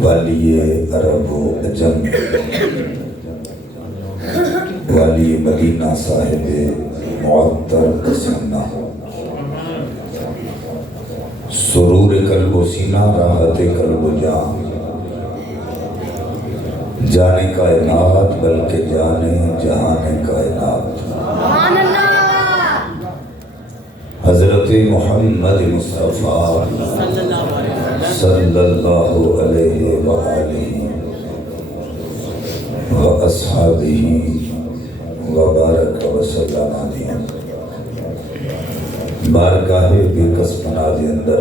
والی عرب و عجم، والی مدینہ صاحب معطر پسندہ، سرور قلب و سینہ راحت قلب و جان، جانے کائنات بلکہ جانے جہان کائنات، حضرت محمد مصطفیٰ صلی اللہ علیہ وآلہ وآصحابہ وبارک وسلم آمین۔ بارگاہ بے کس پناہ دے اندر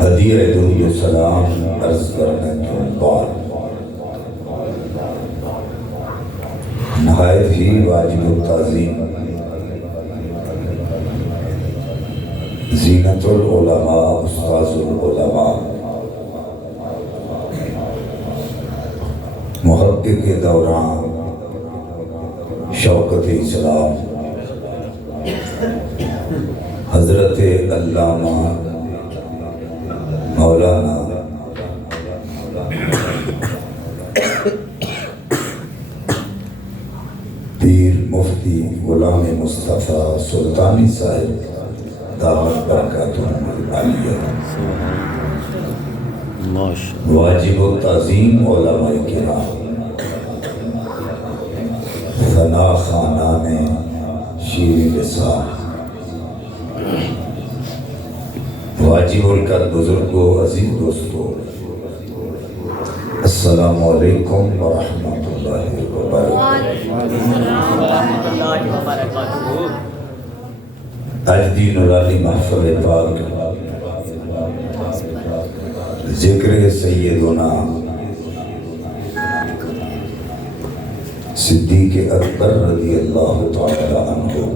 ہدیہ درود و سلام عرض کرنے کے بعد نہایت ہی واجب التعظیم زینت العلماء استاذ العلماء محقق دوران شوکت اسلام حضرت علامہ مولانا پیر مفتی غلام مصطفیٰ سلطانی صاحب دامت برکاتہ عالیہ، واجب التعظیم علماء کرام، ثنا خانان شیر لسان، واجب القدر بزرگوں عزیز دوستوں، السلام علیکم ورحمۃ اللہ وبرکاتہ۔ آج دی نورالی محفل پاک ذکر سیدنا صدیق اکبر رضی اللہ تعالی عنہ،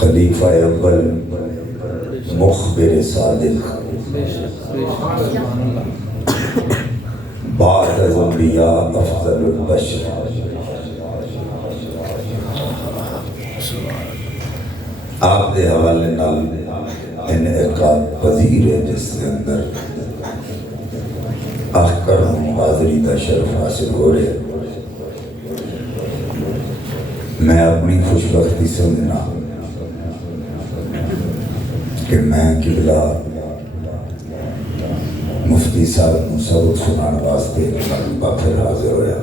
خلیفہ اول مخبر صادق بعد الانبیاء افضل البشر، آپ دے حوالے نال انعقاد پذیر ہے جس کے اندر احکر حاضری کا شرف حاصل ہو رہے۔ میں اپنی خوش بختی سمجھنا کہ میں قبلہ مفتی صاحب سبق سنان واسطے پھر حاضر ہویا۔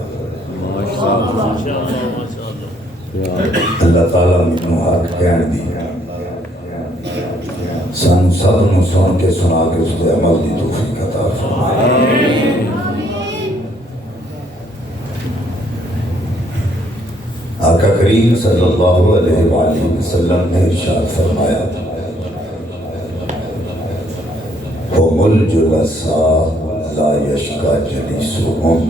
اللہ تعالیٰ مجھنوں حق کہن دی، سن سب نو سن کے سنا کے اس کے عمل دی توفیق عطا فرمائے۔ آقا کریم صلی اللہ علیہ وآلہ وسلم نے ارشاد فرمایا، ہم الجلساء لا یشکا جلیسہم،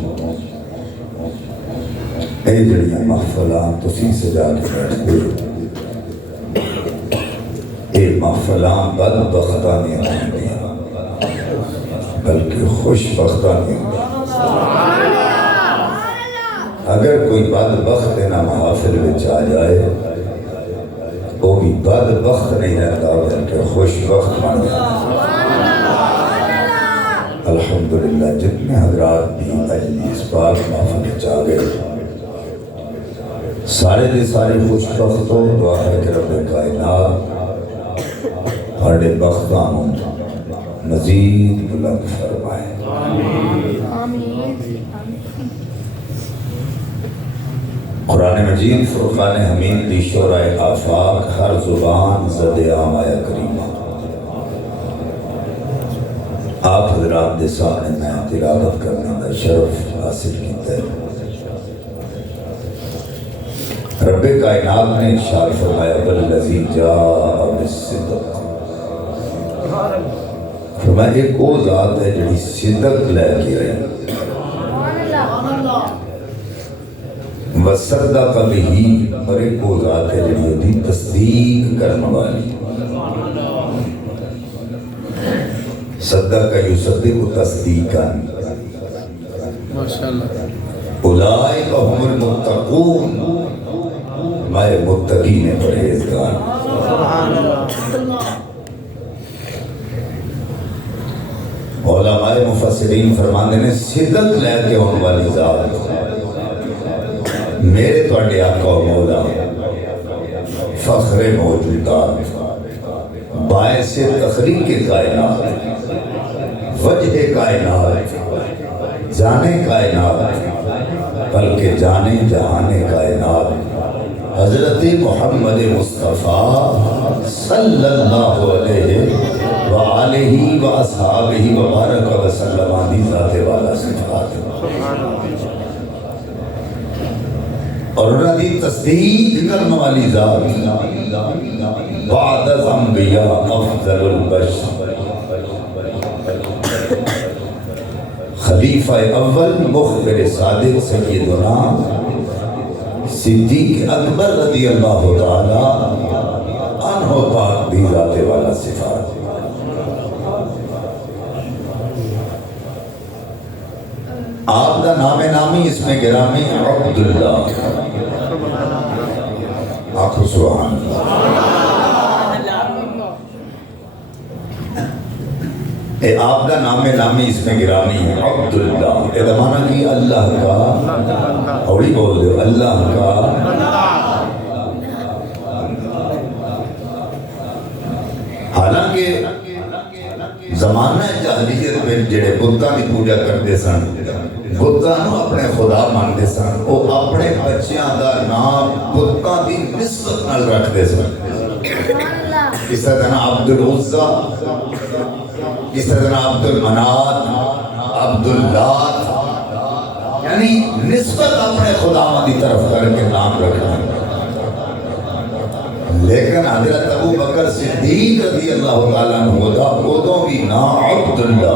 اے جڑیاں محفلاں تسی سجا کے بیٹھتے، اے محفلاں بدبختاں نہیں ہوندیاں بلکہ خوش بختاں نہیں ہوندیاں۔ اگر کوئی بدبخت انہاں محافل وچ آ جائے وہ بھی بدبخت نہیں رہتا بلکہ خوش بخت بن جاتا۔ الحمدللہ جتنے حضرات بھی اجلی اس پاک محفل وچ آ گئے سارے دے سارے خوش بخت ہو، دعا ہے کہ رب کائنات ہمارے بختاں مزید بلند فرمائے۔ قرآن مجید فرقان حمید دی شورائے آفاق ہر زبان زد عام آیا کریمہ، آپ حضرات دے سامنے میں تلاوت کرنے کا شرف حاصل کیتا ہے۔ رب کائنات نے ارشاد فرمایا والذی جاء بالصدق، فرمایا ایک وہ ذات ہے جڑی صدق لے کے آئی، وصدق بہ، اور ایک وہ ذات ہے جڑی دی تصدیق کرنے والی۔ صدق یصدق تصدیقا، اولئک هم المتقون، ہمارے متقین پرہیزگار۔ مفسرین فرماندے نے صدق لے کے آنے والی ذات میرے تواڈے آقا و مولا فخر موجودات باعث تخلیق کائنات وجہ کائنات جانے کائنات بلکہ جانے جہانے کائنات حضرت محمد مصطفیٰ صلی اللہ علیہ وآلہ وآصحابہ وبارک وسلم دی ذات والا صفات اور انہوں دی تصدیق کرنے والی ذات بعد از انبیاء افضل البشر خلیفہ اول مخبر صادق سیدنا صدیق اکبر رضی اللہ تعالی عنہ پاک دی ذات والا صفات آپ کا نام نامی اس میں گرامی عبداللہ آخو سبحان اے آپ کا نام نامی اس میں گرامی ہے عبداللہ اے دمانا کی اللہ کا اوڑی بول دے اللہ کا حالانکہ زمانہ جاہلیت میں جڑے بتاں کی پوجا کرتے سن بتاں نو اپنے خدا مانتے سن وہ اپنے بچیاں دا نام بتاں دی نسبت نال رکھتے سن اس طرح عبد العزہ اس طرح عبد المنات عبد اللات یعنی نسبت اپنے خدا کی طرف کر کے نام رکھنا لیکن حضرت ابو بکر صدیق رضی اللہ تعالیٰ عنہ دا خودوں بھی نام عبداللہ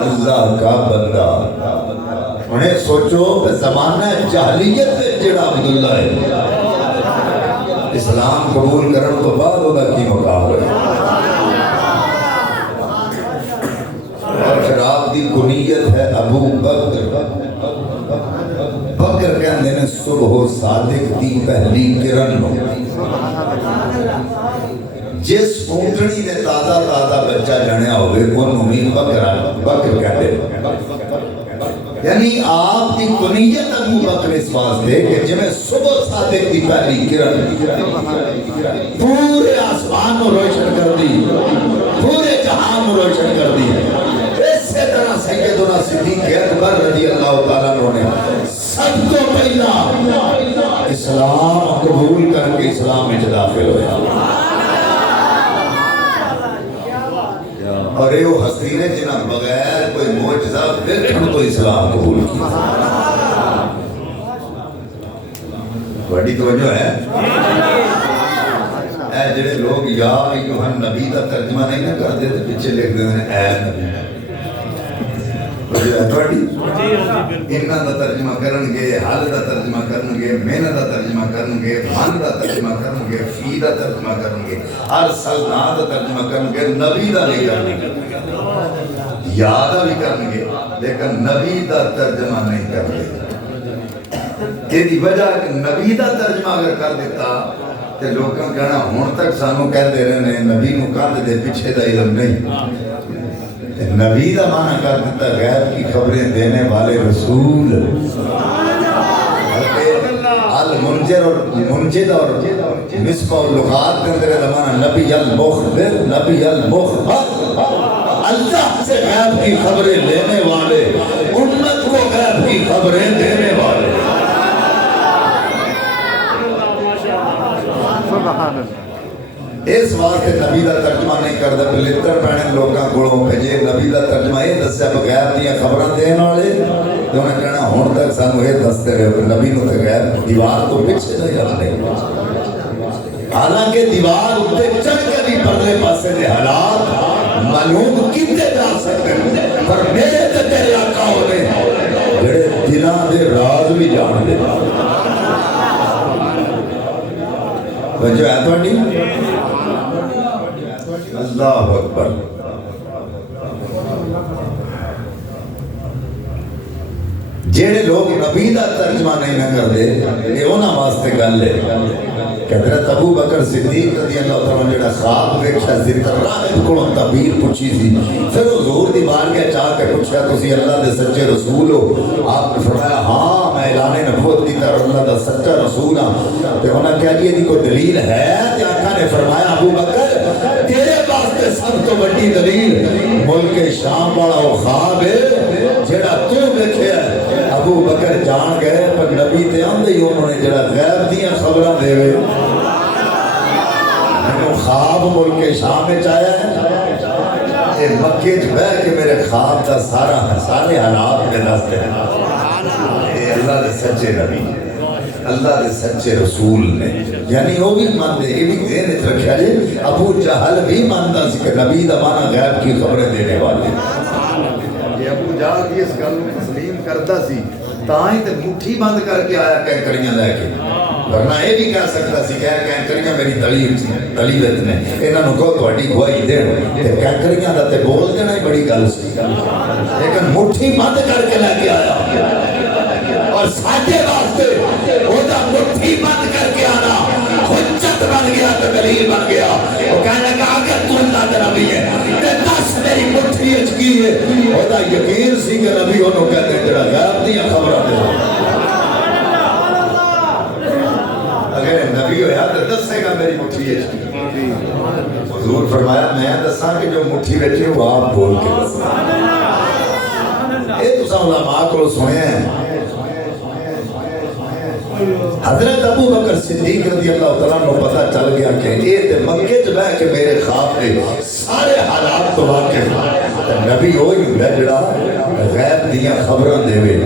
اللہ کا بندہ انہیں سوچو کہ زمانہ جاہلیت میں جڑا عبداللہ ہے اسلام قبول کرن تو بعد ہوگا کی مقام ہے اور پھر آپ دی کنیت ہے ابو بکر بکر کہندے نے صبح صادق دی پہلی کرن جس اونٹنی نے تازہ تازہ بچہ جنیا ہوئے انہوں بھی بکر کہندے یعنی آپ کی کنیت ابو بکر اس واسطے کہ جب صبح صادق دی پہلی کرن پورے آسمان کو روشن کر دی پورے جہان کو روشن کر دی اسی طرح سیدنا صدیق اکبر رضی اللہ تعالیٰ عنہ نے سب کو پہلا اسلام قبول کر کے اسلام میں داخل ہوئے اور یہ وہ حسین ہے جنہاں بغیر کوئی معجزہ دیکھن تو اسلام قبول کی بڑی توجہ ہے اے جڑے لوگ یا ایوہن نبی دا ترجمہ نہیں نہ کر دیتے پیچھے لکھ دیتے ہیں اے نبی انہاں دا ترجمہ کرنگے حال دا ترجمہ کرنگے مین دا ترجمہ کرنگے من دا ترجمہ کرنگے فی دا ترجمہ کرنگے ارسلنا دا ترجمہ کرنگے نبی دا نہیں کرنگے یادہ بھی کرنگے لیکن نبی دا ترجمہ نہیں کرنگے یہ وجہ ہے کہ نبی دا ترجمہ اگر کر دیتا کہ لوگاں کہنا ہون تک سانو کہہ دے رہے ہیں نبی نو کہتے دے پیچھے دا علم نہیں نبی دا معنی کر دیتا غیر کی خبریں دینے والے رسول المنجر اور منجد اور مصباح اللغات کے اندر زمانہ نبی المخبر نبی المخبر اللہ سے غیب کی خبریں لینے والے امت کو غیب کی خبریں دینے والے اس واسطے نبی دا ترجمہ نہیں کردا بلتر پہنے لوگاں کولوں بھیجے نبی دا ترجمہ یہ دسیا بغیر دیاں خبراں دین والے تے انہاں کہنا ہن تک سانو یہ دستے رہے نبی نو تے غیر دیوار تو پیچھے نہیں جاندے حالانکہ دیوار اوپر چڑھ کے بھی پرلے پاسے دے حالات معلوم کیتے جا سکتے پر میرے تے تیرے آقا نے جڑے دلاں دے راز بھی جان دے وجہ ہے توڑی اللہ اکبر جہے لوگ نبی دا ترجمہ نہیں نہ کرتے یہ انہاں واسطے گل ہے کہ حضرت ابو بکر صدیق رضی اللہ تعالیٰ عنہ جڑا خواب ویکھیا ذکر راہب کو تعبیر پوچھی سی پھر حضور دی بارگاہ چاہ کے پوچھا تسی اللہ دے سچے رسول ہو آپ نے فرمایا ہاں میں اعلان نبوت کی طرف اللہ دا سچا رسول ہوں تے انہاں کہا کہ یہ کوئی دلیل ہے تے آقا نے فرمایا ابو بکر تیرے واسطے سب تو بڑی دلیل ملک شام والا وہ خواب ہے جڑا تو ویکھیا ابو بکر جان گئے پر نبی تے آندے ہی انہوں نے جڑا غیب دیاں خبراں دے وے خواب ملک شام میں چاہیا ہے یہ مکے چ بہ کے میرے خواب دا سارے حالات میں دستے ہیں یہ اللہ دے سچے نبی اللہ دے سچے رسول نے یعنی وہ بھی مانتے یہ بھی ذہن وچ رکھیا جی ابو جہل بھی مانتا سی کہ نبی دا معنی غیب کی خبریں دینے والے یہ ابو جہل بھی اس گل کو تسلیم کرتا سی تاں ہی تے مٹھی بند کر کے آیا کینکریاں لے کے ورنہ یہ بھی کہہ سکتا سی کہ کینکریاں میری تلیوت نے انہاں نوں کہو تہاڈی گواہی دین تے کینکریاں دا تے بول دینا ہی بڑی گل سی لیکن مٹھی بند کر کے لے کے آیا اور ساڈے واسطے او دا مٹھی بند کر کے آنا حجت بن گیا تے دلیل بن گیا وہ کہنے لگا اگر تو اللہ دا نبی ہے تے دس میری مٹھی وچ کی ہے او دا یقین سی کہ نبی انہوں کہتے ہیں جڑا غیب دیاں خبراں دے اگر نبی ہویا تو دسے گا میری مٹھی ہے حضور فرمایا میں دساں کہ جو مٹھی بیٹھی ہو آپ بول کے دساں اے تو سا علماء کو سنے ہیں حضرت ابو بکر صدیق رضی اللہ تعالیٰ کو پتہ چل گیا کہ یہ تے مکے چ بیٹھ کے میرے خواب دے سارے حالات تو واقف نبی ہوئی ہوندا جڑا غیب دیاں خبراں دے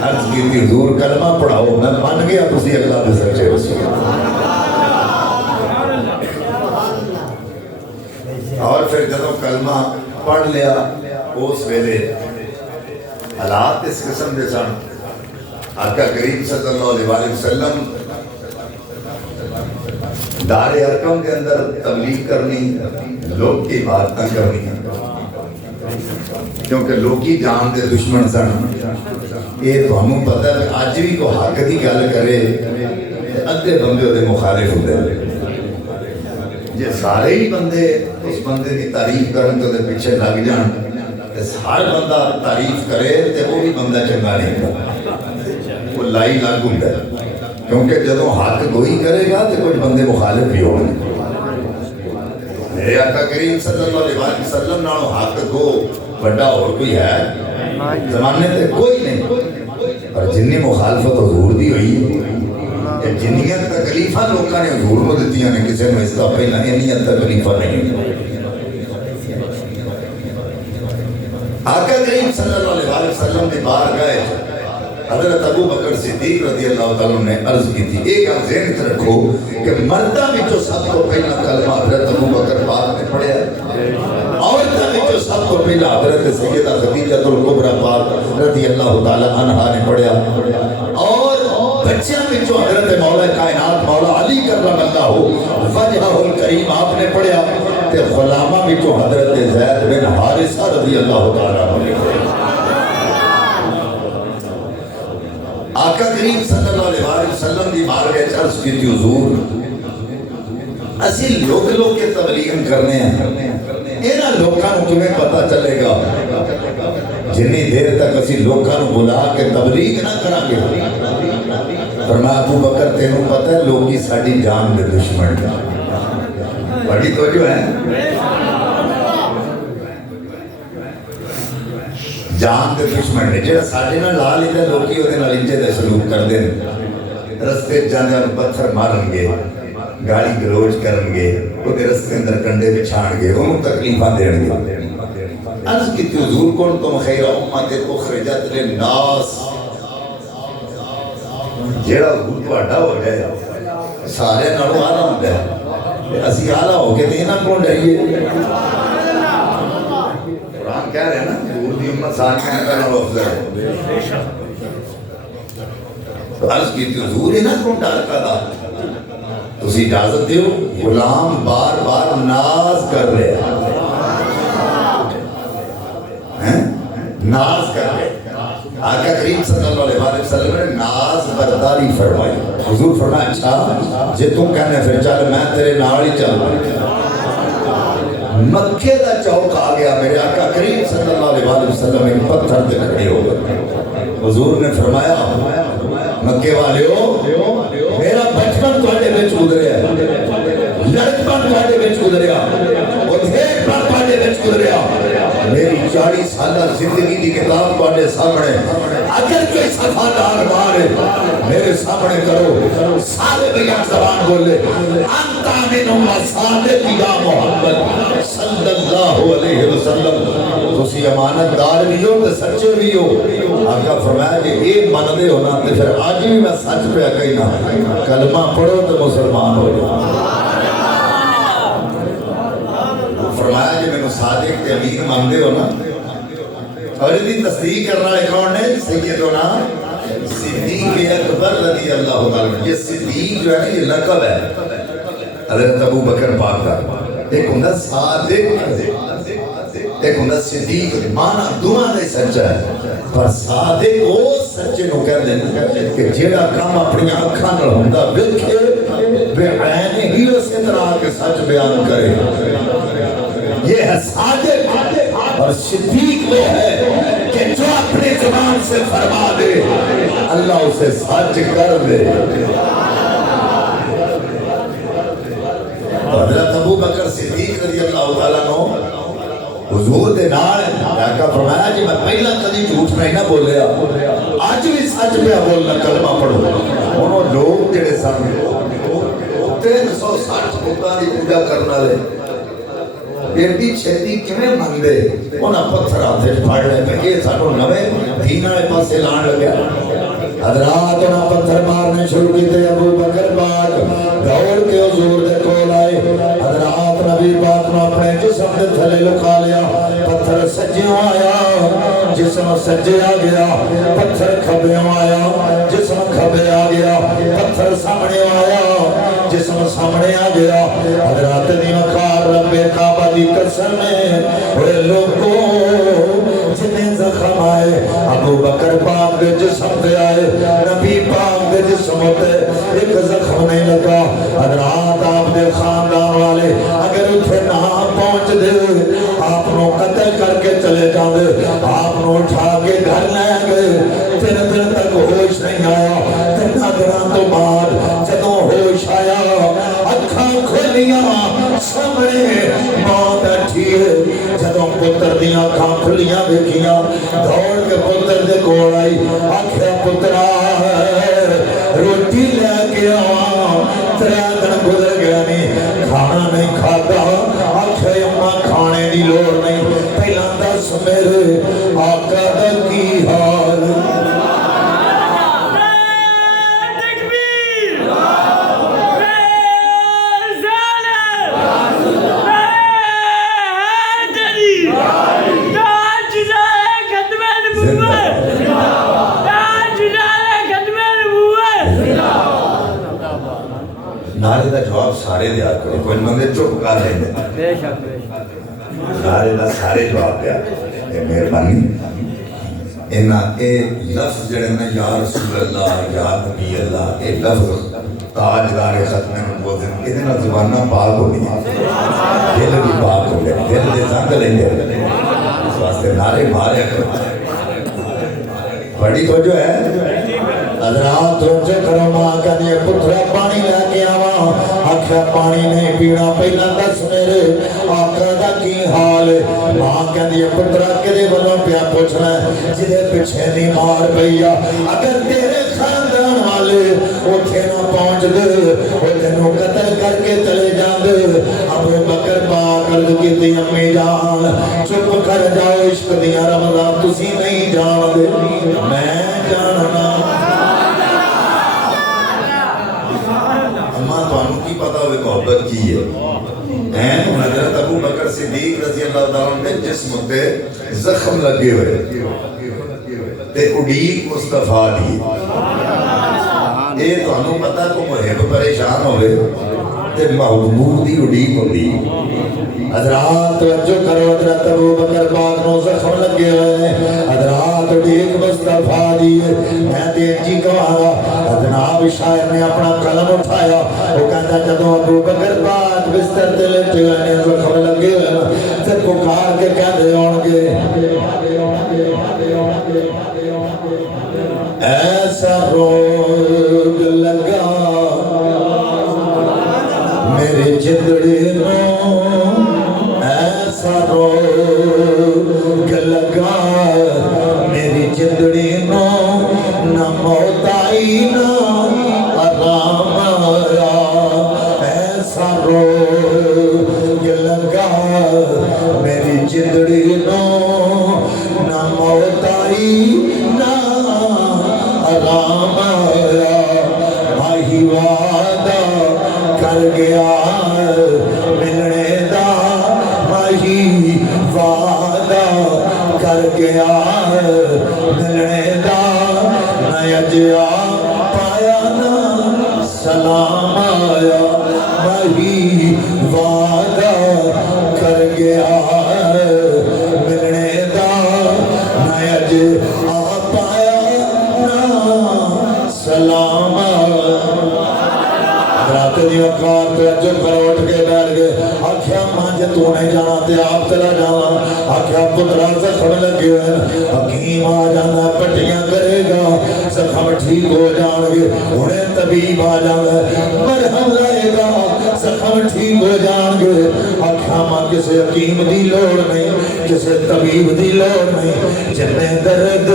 عرض کی تھی حضور کلمہ پڑھاؤ میں مان گیا تسی اگلا دے سچے رسول اور پھر جدو کلمہ پڑھ لیا اس ویلے حالات اس قسم دے سن آقا کریم صلی اللہ علیہ وسلم دار ارقم کے اندر تبلیغ کرنی لوگ کی باتیں کرنی کیونکہ لوگی جان دے دشمن سن یہ تو ہمیں پتہ ہے آج بھی کو حق دی گل کرے ادھے بندے دے مخالف ہوتے ہیں یہ سارے ہی بندے اس بندے کی تعریف کرن تو دے پیچھے لگ جان ہر بندہ تعریف کرے تو وہ بھی بندہ چنگا نہیں کرتا وہ لائی لگ ہوتا ہے کیونکہ جدو حق گوئی کرے گا تو کچھ بندے مخالف بھی ہوں میرے آقا کریم صلی اللہ علیہ وسلم نالوں حق گو بڑا اور کوئی ہے زمانے تے کوئی نہیں اور جنی مخالفت حضور دی ہوئی جنیت تکلیفہ لوگاں نے حضور کو دیتیاں نے کسی نے اس طرح پہلا انیت تکلیفہ نہیں آقا کریم صلی اللہ علیہ وسلم نے بار گئے حضرت ابو بکر صدیق رضی اللہ تعالیٰ نے عرض کی تھی ایک آپ ذہن سے رکھو کہ مردہ میں جو سب کو پہلا کلمہ حضرت ابو بکر پاک نے پڑھیا عورتہ میں جو سب کو پہلا حضرت سیدہ خدیجہ الکبریٰ پاک رضی اللہ تعالیٰ عنہ نے پڑھیا اور بچیاں میں جو حضرت مولا کائنات مولا علی کرم اللہ وجہ الکریم آپ نے پڑھیا تے غلامہ میں جو حضرت زید بن حارثہ رضی اللہ تعالیٰ عنہ نے پڑھیا آقا کریم صلی اللہ علیہ وسلم دی بارگاہ عرض کی تھی حضور اسی لوگ کے تبلیغ کرنے ہیں اینا لوگاں کو تمہیں پتہ چلے گا جنہی دیر تک اسی لوگاں بلا کے تبلیغ نہ کرا گے فرمایا ابو بکر تینوں پتہ ہے لوگی ساڑی جان دے دشمن بڑی تو جو ہے جان دے دشمن نے جڑا ساڈے نال لا لیتا لوکی اودے نال انجے دا سلوک کر دین رستے جاندے پتھر مارن گے گاڑی گلوچ کرن گے اودے رستے اندر کنڈے بچھان گے اونوں تکلیفاں دین گے عرض کی حضور کون تم خیر امت اخرجت للناس جڑا حضور تہاڈا ہو جائے سارے نالوں اعلیٰ ہوندا ہے اسی اعلیٰ ہو کے تے انہاں کول ڈریے قرآن کہہ رہے ہیں نا حضور دی امت ساری میں پہلا افضل ہے تو عرض کی تھی حضور انہاں کون ڈر کا دا تسی اجازت دیو غلام بار بار ناز کر رہے ہیں ناز کر رہے آقا کریم صلی اللہ علیہ وسلم نے ناز برداری فرمائی. حضور فرمایا اچھا جے تم کہنے پھر چل میں تیرے نال ہی چل. مکے دا چوک آ گیا, میرے آقا کریم صلی اللہ علیہ وسلم ایک پتھر دے کھڑے ہو گئے. حضور نے فرمایا مکے والیو میرا بچپن تواڈے وچ گزریا ہے, لڑکپن تواڈے وچ گزریا, ادھیڑ پن تواڈے وچ گزریا, میری 40 سالہ زندگی دی کتاب تواڈے سامنے, اگر کوئی صفادار بار میرے سامنے کرو. سارے بیان زبان بولے انت من مصادق یا محمد صلی اللہ علیہ وسلم, تسی امانت دار بھی ہو تے سچے بھی ہو. آقا فرمایا کہ یہ مندے ہونا تے پھر آج بھی میں سچ پہ کہنا, کلمہ پڑھو تو مسلمان ہو جاؤ. فرمایا کہ میں صادق تے امین مانتے ہو نا, اور یہ بھی تصدیق کرنا ہے کون ہے؟ سیدنا صدیق اکبر رضی اللہ تعالیٰ. یہ صدیق جو ہے یہ لقب ہے حضرت ابو بکر پاک کا. ایک ہوں صادق, ایک ہوں صدیق, مانا دعا نہیں سچا ہے, پر صادق وہ سچے نو کہہ دیں کہ جیڑا کام اپنی آنکھاں نال ہوندا ویکھے بے عین ہی اسی طرح کے سچ بیان کرے. یہ ہے صادق. اور صدیق وہ ہے کہ جو اپنی زبان سے فرما دے اللہ اسے سچ کر دے. حضرت ابو بکر صدیق رضی اللہ تعالیٰ عنہ حضور دے نال آقا فرمایا جی میں پہلا کدی جھوٹ نہیں نہ بولیا, آج بھی سچ پہ بولنا, کلمہ پڑھو. انہوں لوگ جڑے سن 360 بتاں دی پوجا کرن والے ایڈی چھتی کیویں منگدے, انہاں پتھر ہاتھ وچ پھڑ لے پے یہ سانو نویں دین والے پاسے لان لگیا. حضرات انہاں پتھر مارنے شروع کیتے. ابو بکر پاک دوڑ کے حضور دے کول آئے. حضرات نبی پاک نے اپنے جسم دے تھلے لکا لیا. پتھر سجیوں آیا, جسم سجے آ گیا. پتھر کھبیوں آیا, جسم کھبے آ گیا. پتھر سامنے آیا, جسم سامنے آ گیا. حضرات دی وقار رب کعبہ دی قسم ہے اے لوگوں جتنے زخم آئے ابو بکر پاک دے جسم دے آئے, نبی پاک دے جسم تے ایک زخم نہیں لگا. حضرات آپ دے خاندان والے اگر اتھے نہ پہنچ دے آپ نو قتل کر کے چلے جاندے, آپ نو اٹھا کے گھر لے گئے. 3 دن تک ہوش نہیں آیا. 3 دنوں تو بعد جدوں ہوش آیا اکھاں کھلیاں سامنے ماں بیٹھی ہے. جدوں پتر دیاں اکھاں کھلیاں ویکھیاں دوڑ کے پتر دے کول آئی, آکھیا پترا روٹی لے کے آواں, 3 دن گزر گیا نہیں کھانا نہیں کھاتا. آکھیا اماں کھانے دی لوڑ نہیں, پہلا دس میرے آقا دا کی حال. نعرے دا جواب سارے دیا کرو, کوئی بندے چپ کر لیں گے. بے شک نعرے دا سارے جواب دیا. مہربانی اینا اے لفظ جڑے نا یا رسول اللہ یا نبی اللہ, اے لفظ تاجدار ختم نبوت ادھے نا زبانہ پاک ہو گئی, دل بھی پاک ہو گئے, دل دے زنگ لیں گے. اس واسطے نعرے مارے کرو. بڑی توجہ ہے. حضرات توجہ کرو. ماں کہنی پترا پانی لے کے آواں, آکھیا پانی نہیں پینا, پہلا دس میرے آقا دا کی حال. ماں کہنی پترا کدے ولوں پیا پوچھنا جدے پیچھے نہیں مار پیا, اگر تیرے خاندان والے اوتھے نہ پہنچ دے او تینوں قتل کر کے چلے جاندے. ابو بکر پاک عرض کیتی امی جان چپ کر جاؤ, عشق دیاں رمضاں تسی نہیں جان دے, میں جاننا. اماں تانوں کی پتہ ہوئے محبت کی ہے. حضرت ابو بکر صدیق رضی اللہ تعالیٰ عنہ کے جسم تے زخم لگے ہوئے تے اڈیق مصطفیٰ دی. یہ تمہیں پتا کو محب پریشان ہوئے تے محبوب دی اڈیق ہوتی حضرات توجہ کرو حضرت ابو بکر پاک نو زخم لگے ہوئے ہیں حضرات اڈیق مصطفیٰ دی میں دین جی کہا جناب شاعر نے اپنا قلم اٹھایا وہ کہتا جدو ابو بکر پاک بستر تے لیٹے ہوئے ہیں زخم لگے ہوئے ہیں تے پکار کے کہتے ہونگے ایسا روگ لگا میرے جدڑے نو ایسا روگ لگا میری جدڑے نو نہ موت آئی نہ آرام آیا ایسا روگ لگا میری جدڑے نو نہ موت آئی نہ آرام آیا ماہی وعدہ کر گیا ملنے دا ماہی وعدہ کر گیا ملنے دا نہ اجیا پایا نہ سلام آیا ماہی وعدہ کر گیا ملنے دا نہ اجیا پایا نہ سلام رات دی وقار پہ جو کروٹ کے بیٹھ گئے آکھیا مانجے تو نہیں جانا تے آپ چلا جانا آکھیا پترا زخم لگے ہوئے حکیم آ جانا پٹیاں کرے گا زخم ٹھیک ہو جان گے انہیں طبیب آ جانا مرہم لائے گا زخم ٹھیک ہو جان گے آکھیا ماں کسے حکیم دی لوڑ نہیں کسے طبیب دی لوڑ نہیں جنہیں درد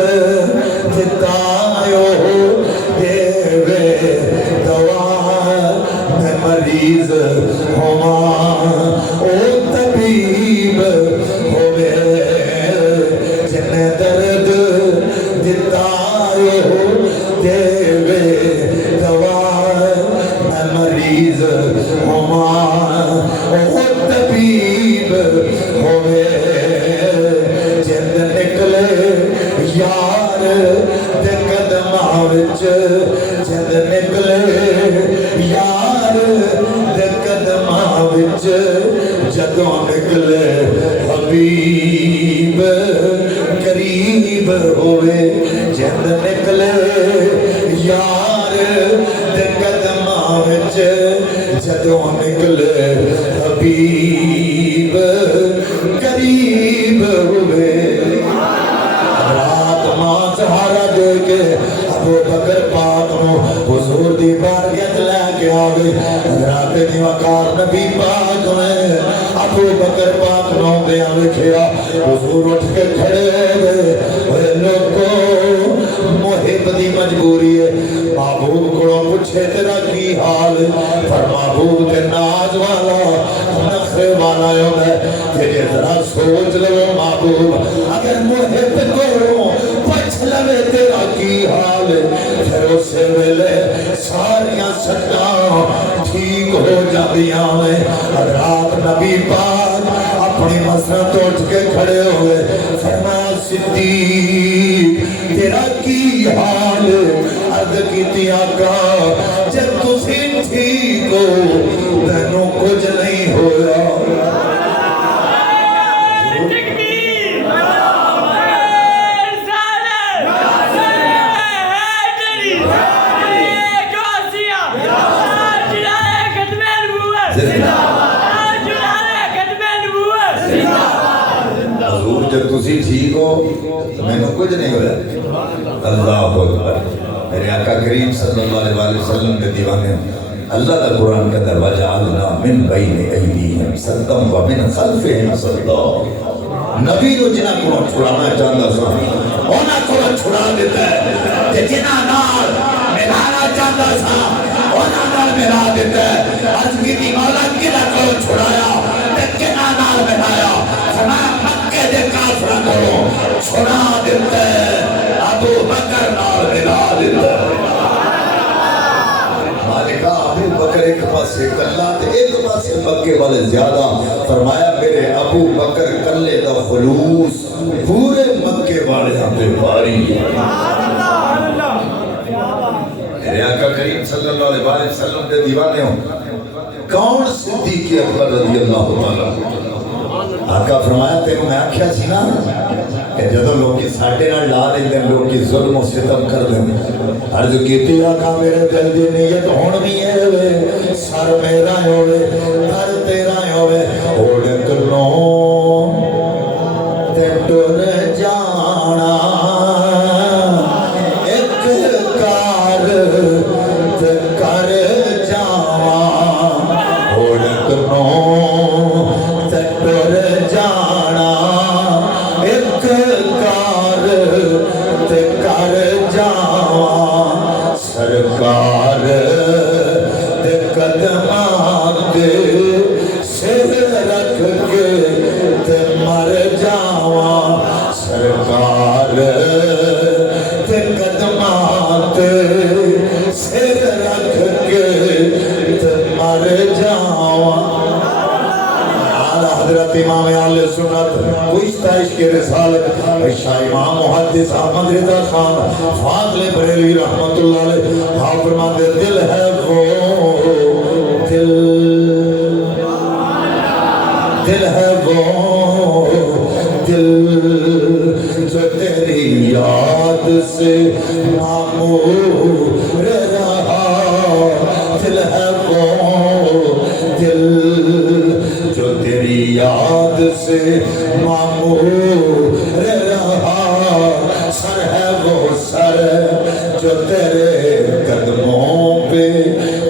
دیتا آئیو دے وے دوا میں مریض ہوا او طبیب ہوئے جنہیں درد دیتا ہو دیوے دوا میں مریض ہوا او طبیب ہوئے جند نکلے یار دے قدمہ وچ جند نکلے یار دے قدمہ وچ جدوں نکلے حبیب قریب ہوئے جند نکلے یار دے قدمہ وچ جدوں نکلے حبیب قریب ہوئے رات ماں سہارا دے کے ابو بکر پاک نو حضور دی بارگاہ لے کے آ گئے رات دی وقار نبی پاک میں ابو بکر پاک نو دیا وکھیا حضور اٹھ کے کھڑے گئے اے لوگو محب دی مجبوری ہے محبوب کو پوچھے تیرا کی حال پر محبوب کے ناز والا نخرے والا ہے کہ ذرا سوچ لو محبوب اگر محب کو پچھ لوے تیرا کی حال پھر اسے ملے ساریاں سٹاں ٹھیک ہو جاندیاں ہیں رات نبی پاک اپنی مسرت اٹھ کے کھڑے ہوئے فرمایا صدیق تیرا کی حال عرض کیتی آقا جب تسی ٹھیک ہو تینوں کچھ نہیں ہویا حضور جب تسی ٹھیک ہو تو میں نے کچھ نہیں ہویا اللہ اکبر میرے آقا کریم صلی اللہ علیہ وسلم کے دیوانے اللہ کا قرآن کا دروازہ آلنا من بین ایدیہم صدم و من خلفہم صدم نبی کو جنہ کو چھڑانا چاہتا سا اونا کو چھڑا دیتا ہے کہ جنہ نال ملانا چاہتا سا اونا نال ملا دیتا ہے آج کی دی مولا کنہ کو چھڑایا کنہ نال ملایا فرمایا مکہ دے کافرہ کو چھڑا دیتا ہے ابو بکر نال ملا دیتا ہے مالکہ ابو بکر ایک پاسے کلہ تے ایک پاسے مکے والے زیادہ فرمایا میرے ابو بکر کلے دا خلوص پورے مکے والے ہم پہ باری میرے آقا کریم صلی اللہ علیہ وسلم کے دیوانے ہوں کون صدیق اکبر رضی اللہ تعالیٰ آقا فرمایا تینوں میں آکھیا سی نا کہ جدو لوگی ساٹے نہ لا دیں دیں لوگی ظلم و ستم کر دیں عرض کیتی آقا میرے دل دی نیت ہون بھی ہے سر میرا ہوئے در تیرا ہوئے اوڑ کرنوں تے ٹر جانا ایک کار تے کر جاواں اوڑ کرنوں تے ٹر جانا ایک کار تے کر جاواں سرکار دے قدماں تے سر رکھ کے تے مر جاواں سرکار دے قدماں تے سر رکھ کے تے مر جاواں حضرت امام اہل سنت گزشتہ عشق رسالت شاہ امام محدث احمد رضا خان فاضل بریلوی رحمت اللہ علیہ آپ فرماتے دل ہے وہ دل ہے وہ دل جو تیری یاد سے معمور رہا دل ہے وہ دل جو تیری یاد سے معمور رہا سر ہے وہ سر جو تیرے قدموں پہ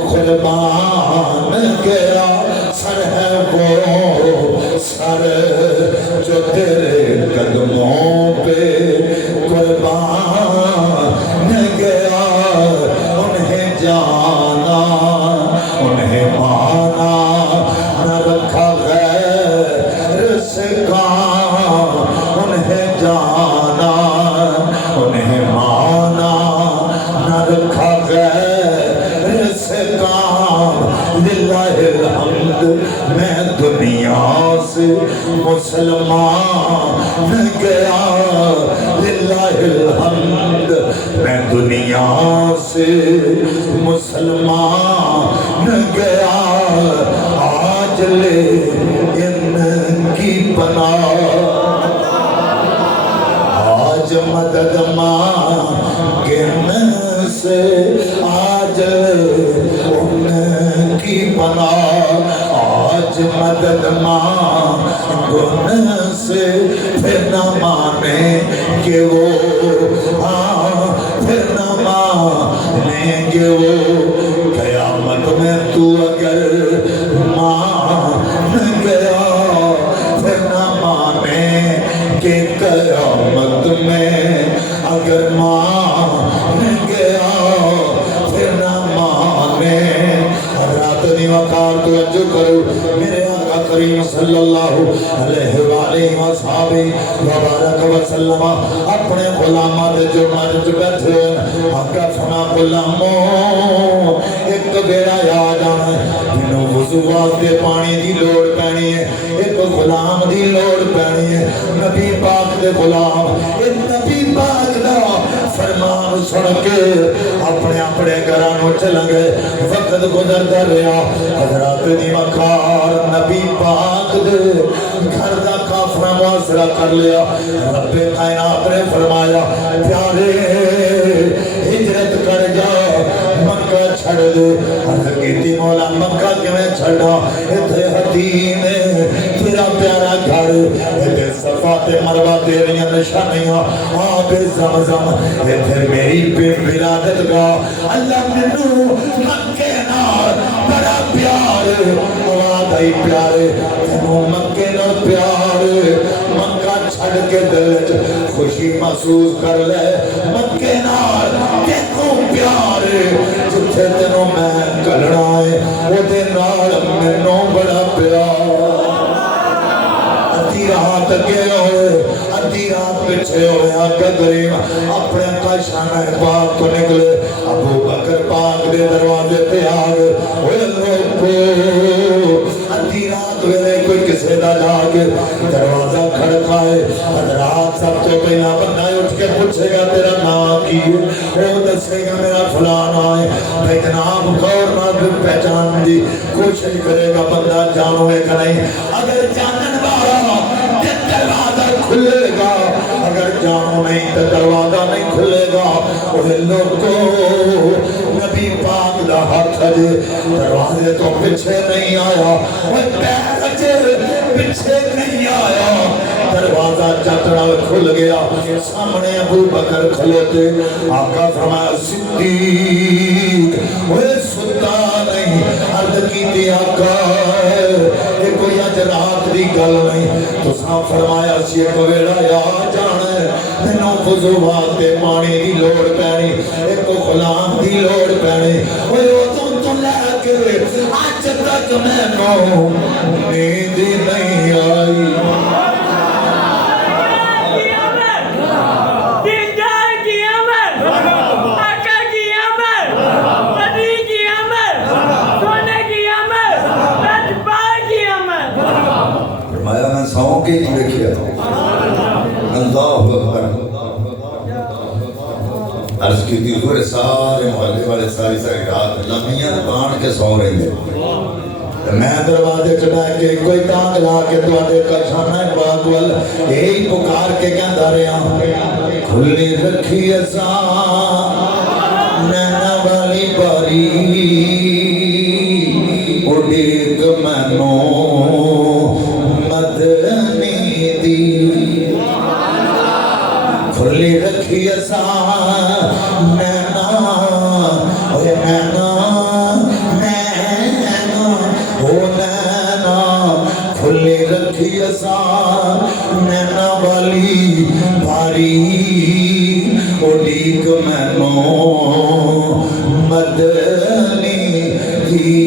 قربان گیا سر ہے وہ سر جو تیرے قدموں پہ قربان گیا انہیں جانا انہیں مانا نہ رکھا غیر سے کام انہیں جانا انہیں مانا نہ رکھا غیر سے کام للہ الحمد میں دنیا سے مسلمان گیا للہ الحمد میں دنیا سے مسلمان گیا آج لے ان کی پناہ آج مدد مانگن سے آج ان کی پناہ آج مدد مانگن سے پھر نہ مانے کہ وہ پھر نہ مانیں گے وہ قیامت میں تو اگر مان گیا پھر نہ مانے کہ قیامت میں اگر مان گیا پھر نہ مانے حضرات دی وقار توجہ کرو میرے آقا کریم صلی اللہ علیہ وآلہ وصحابہ وبارک وسلم اپنے غلامہ دے جو مرج بیٹھے آقا سنا غلاموں ایک بیڑا یاد آنا جنہوں وضو واسطے پانی دی لوڑ پینی ہے ایک غلام دی لوڑ پینی ہے نبی پاک دے غلام ایک نبی پاک دا فرمان سن کے اپنے اپنے گھرانوں چلیں گے وقت گزرتا رہا حضرات دی مکار نبی پاک دے گھر دا کافرہ معاشرہ کر لیا رب کائنات نے فرمایا پیارے ہجرت کر جا مکہ چھڑ دے عرض کیتی مولا مکہ کے میں چھڑا اتھے حتیم تیرا پیارا گھر اتھے صفا تے مروہ تیریاں نشانیاں آب زمزم اتھے میری پہ ولادت گا اللہ منو مکے نار بڑا پیار آواد آئی پیارے تنو مکے نار پیار مکہ چھڑ کے دل خوشی محسوس کر لے مکے نار تنو پیار جتھے تنو میں کلڑا ہے وہ دے نال منو بڑا پیار ادھی رات کے ہوئے ادھی رات پچھے ہوئے آقا کریم اپنے قاشانہ پاک کو نکلے ابو بکر پاک دے دروازے پہ آگے اوہ لوگو ادھی رات ویلے کوئی کسے دا جاگے دروازہ کھڑکائے حضرات سب تو پہلا بندہ اٹھ کے پوچھے گا تیرا نام کی وہ دسے گا میرا فلان آئے آپ غور نہ پہچان دی کوشش کرے گا بندہ جانو ہے کہ نہیں. اگر جانن والا تے دروازہ کھلے گا, اگر جانو نہیں تے دروازہ نہیں کھلے گا. اوہ لوگو نبی پاک دا ہاتھ جے دروازے تو پیچھے نہیں آیا, وہ پیر جے پیچھے نہیں آیا, دروازہ چٹڑا کھل گیا. سامنے ابو بکر کھلوتے, آقا فرمایا صدیق وہ ستا نہیں. عرض کی تھی آقا یہ کوئی اج رات دی گل نہیں, تو ساں فرمایا سی ایک ویڑا یا جانے مینوں وضو واسطے پانی دی لوڑ پینی, ایک غلام دی لوڑ پینی. وہ تو لے کے اج تک مینوں نیند نہیں آئی. ساؤں کے جی دیکھئے اللہ اکبر. عرض کی تھی پورے سارے محلے والے ساری رات لمحیاں بان کے سو رہی ہے. میں دروازے چڑھا کے کوئی تانگ لا کے دوادے کا چھانا باغ وال یہی پکار کے کیا دارے ہیں کھلی رکھی ازاں نینا والی باری اڑیک مینوں مدنی دی. کھلی رکھی ازاں نینا اوہ نینا نینا او نینا کھلی رکھی ازاں نینا والی باری اڑیک مینوں مدنی دی.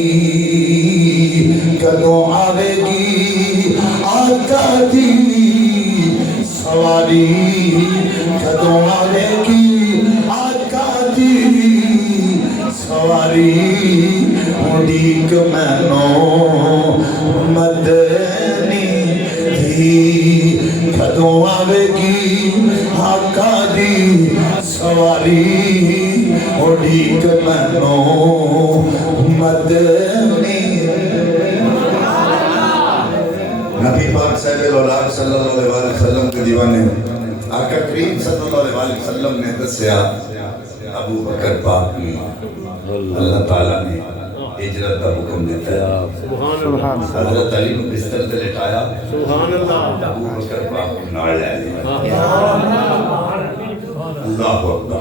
کدوں آوے گی آقا دی سواری, کدوں آوے گی آقا دی سواری اڑیک مینوں مدنی دی. کدوں آوے گی آقا دی سواری اڑیک مینوں مدنی. نبی پاک صاحب الاولاد صلی اللہ علیہ وسلم کے دیوانے آقا کریم صلی اللہ علیہ وسلم نے دسیا ابو بکر پاک نے اللہ تعالیٰ نے ہجرت کا حکم دیتا ہے. حضرت علی کو بستر سے لٹایا, ابو بکر پاک کو نال لے لیا. اللہ اکبر.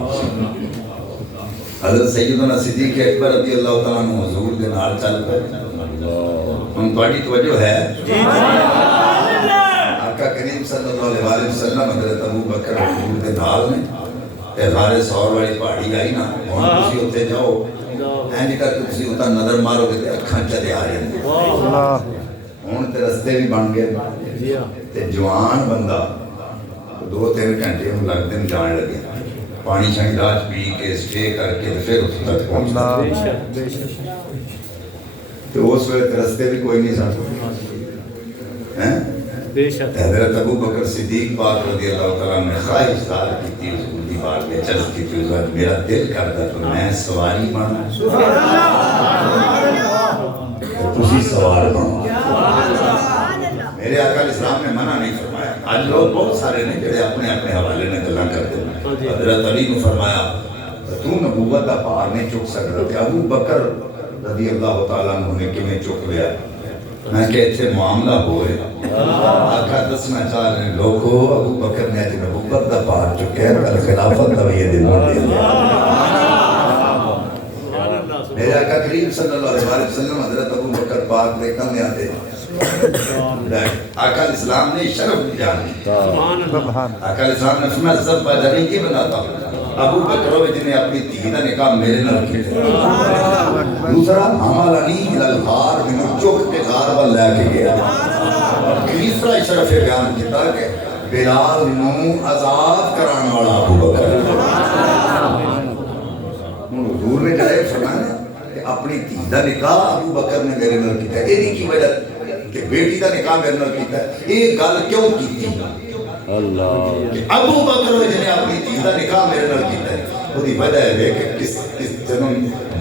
حضرت سیدنا صدیق اکبر رضی اللہ تعالیٰ عنہ حضور کے نال چل کر ان پاڑی توجہ ہے آقا کریم صلی اللہ علیہ وسلم حضرت ابو بکر حضور کے نال نے تے غار سور والی پہاڑی آئی نا, ہن تسی اوتے جاؤ اینج کر کے تسی اوتا نظر مارو گے تے اکھاں چلے آ رہے ہیں. ہن تے رستے بھی بن گئے تے جوان بندہ 2-3 گھنٹے ہم لگ دن جان لگے, پانی چھنگ راج پی کے سٹے کر کے پھر اس تک پہنچتا. تو اس وقت رستے بھی کوئی نہیں سکتا. حضرت ابو بکر صدیق پاک رضی اللہ تعالیٰ نے خواہش دار کی تھی حضور دی بات میں چل کی تھی, میرا دل کرتا تو میں سواری بنا تسی سوار بنا. میرے آقا اسلام نے منع نہیں فرمایا. آج لوگ بہت سارے نے جڑے اپنے اپنے حوالے نے گلاں کرتے ہیں. حضرت علی نے فرمایا تو نبوت دا پار نہیں چک سکتا کہ ابو بکر رضی اللہ تعالیٰ عنہ نے کیوں چک لیا. میں کہ اتھے معاملہ ہوئے آقا دسنا چاہ رہے ہیں لوگو ابو بکر نے اجن نبوت دا پار چکے کل خلافت دا یہ دن بڑھ دیا. میرے آقا کریم صلی اللہ علیہ وسلم حضرت ابو بکر پاک دیکھا میں آتے آقا الاسلام نے شرف جانی. آقا الاسلام نے فرمایا سب بدری کی بناتا ابو بکر جنہیں اپنی تیدہ نکاح میرے نال کی. دوسرا عمل علی الالغار میں چک کے غار وال لے کے گیا. اور تیسرا شرف بیان کیتا کہ بلال نو آزاد کران والا ابو بکر. حضور نے جائے فرمایا کہ اپنی تیدہ نکاح ابو بکر نے میرے نال کیتا ہے. یہ کی وجہ کہ بیٹی دا نکاح میرے نال کیتا ہے. یہ گل کیوں کی کہ ابو بکر جنہیں اپنی تیدہ نکاح میرے نال کیتا ہے. وہ دی وجہ ہے کہ کس جنہوں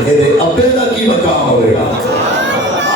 ਇਹਦੇ ਅੱਬੇ ਦਾ ਕੀ ਮਕਾਮ ਹੋਵੇਗਾ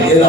ਇਹਦਾ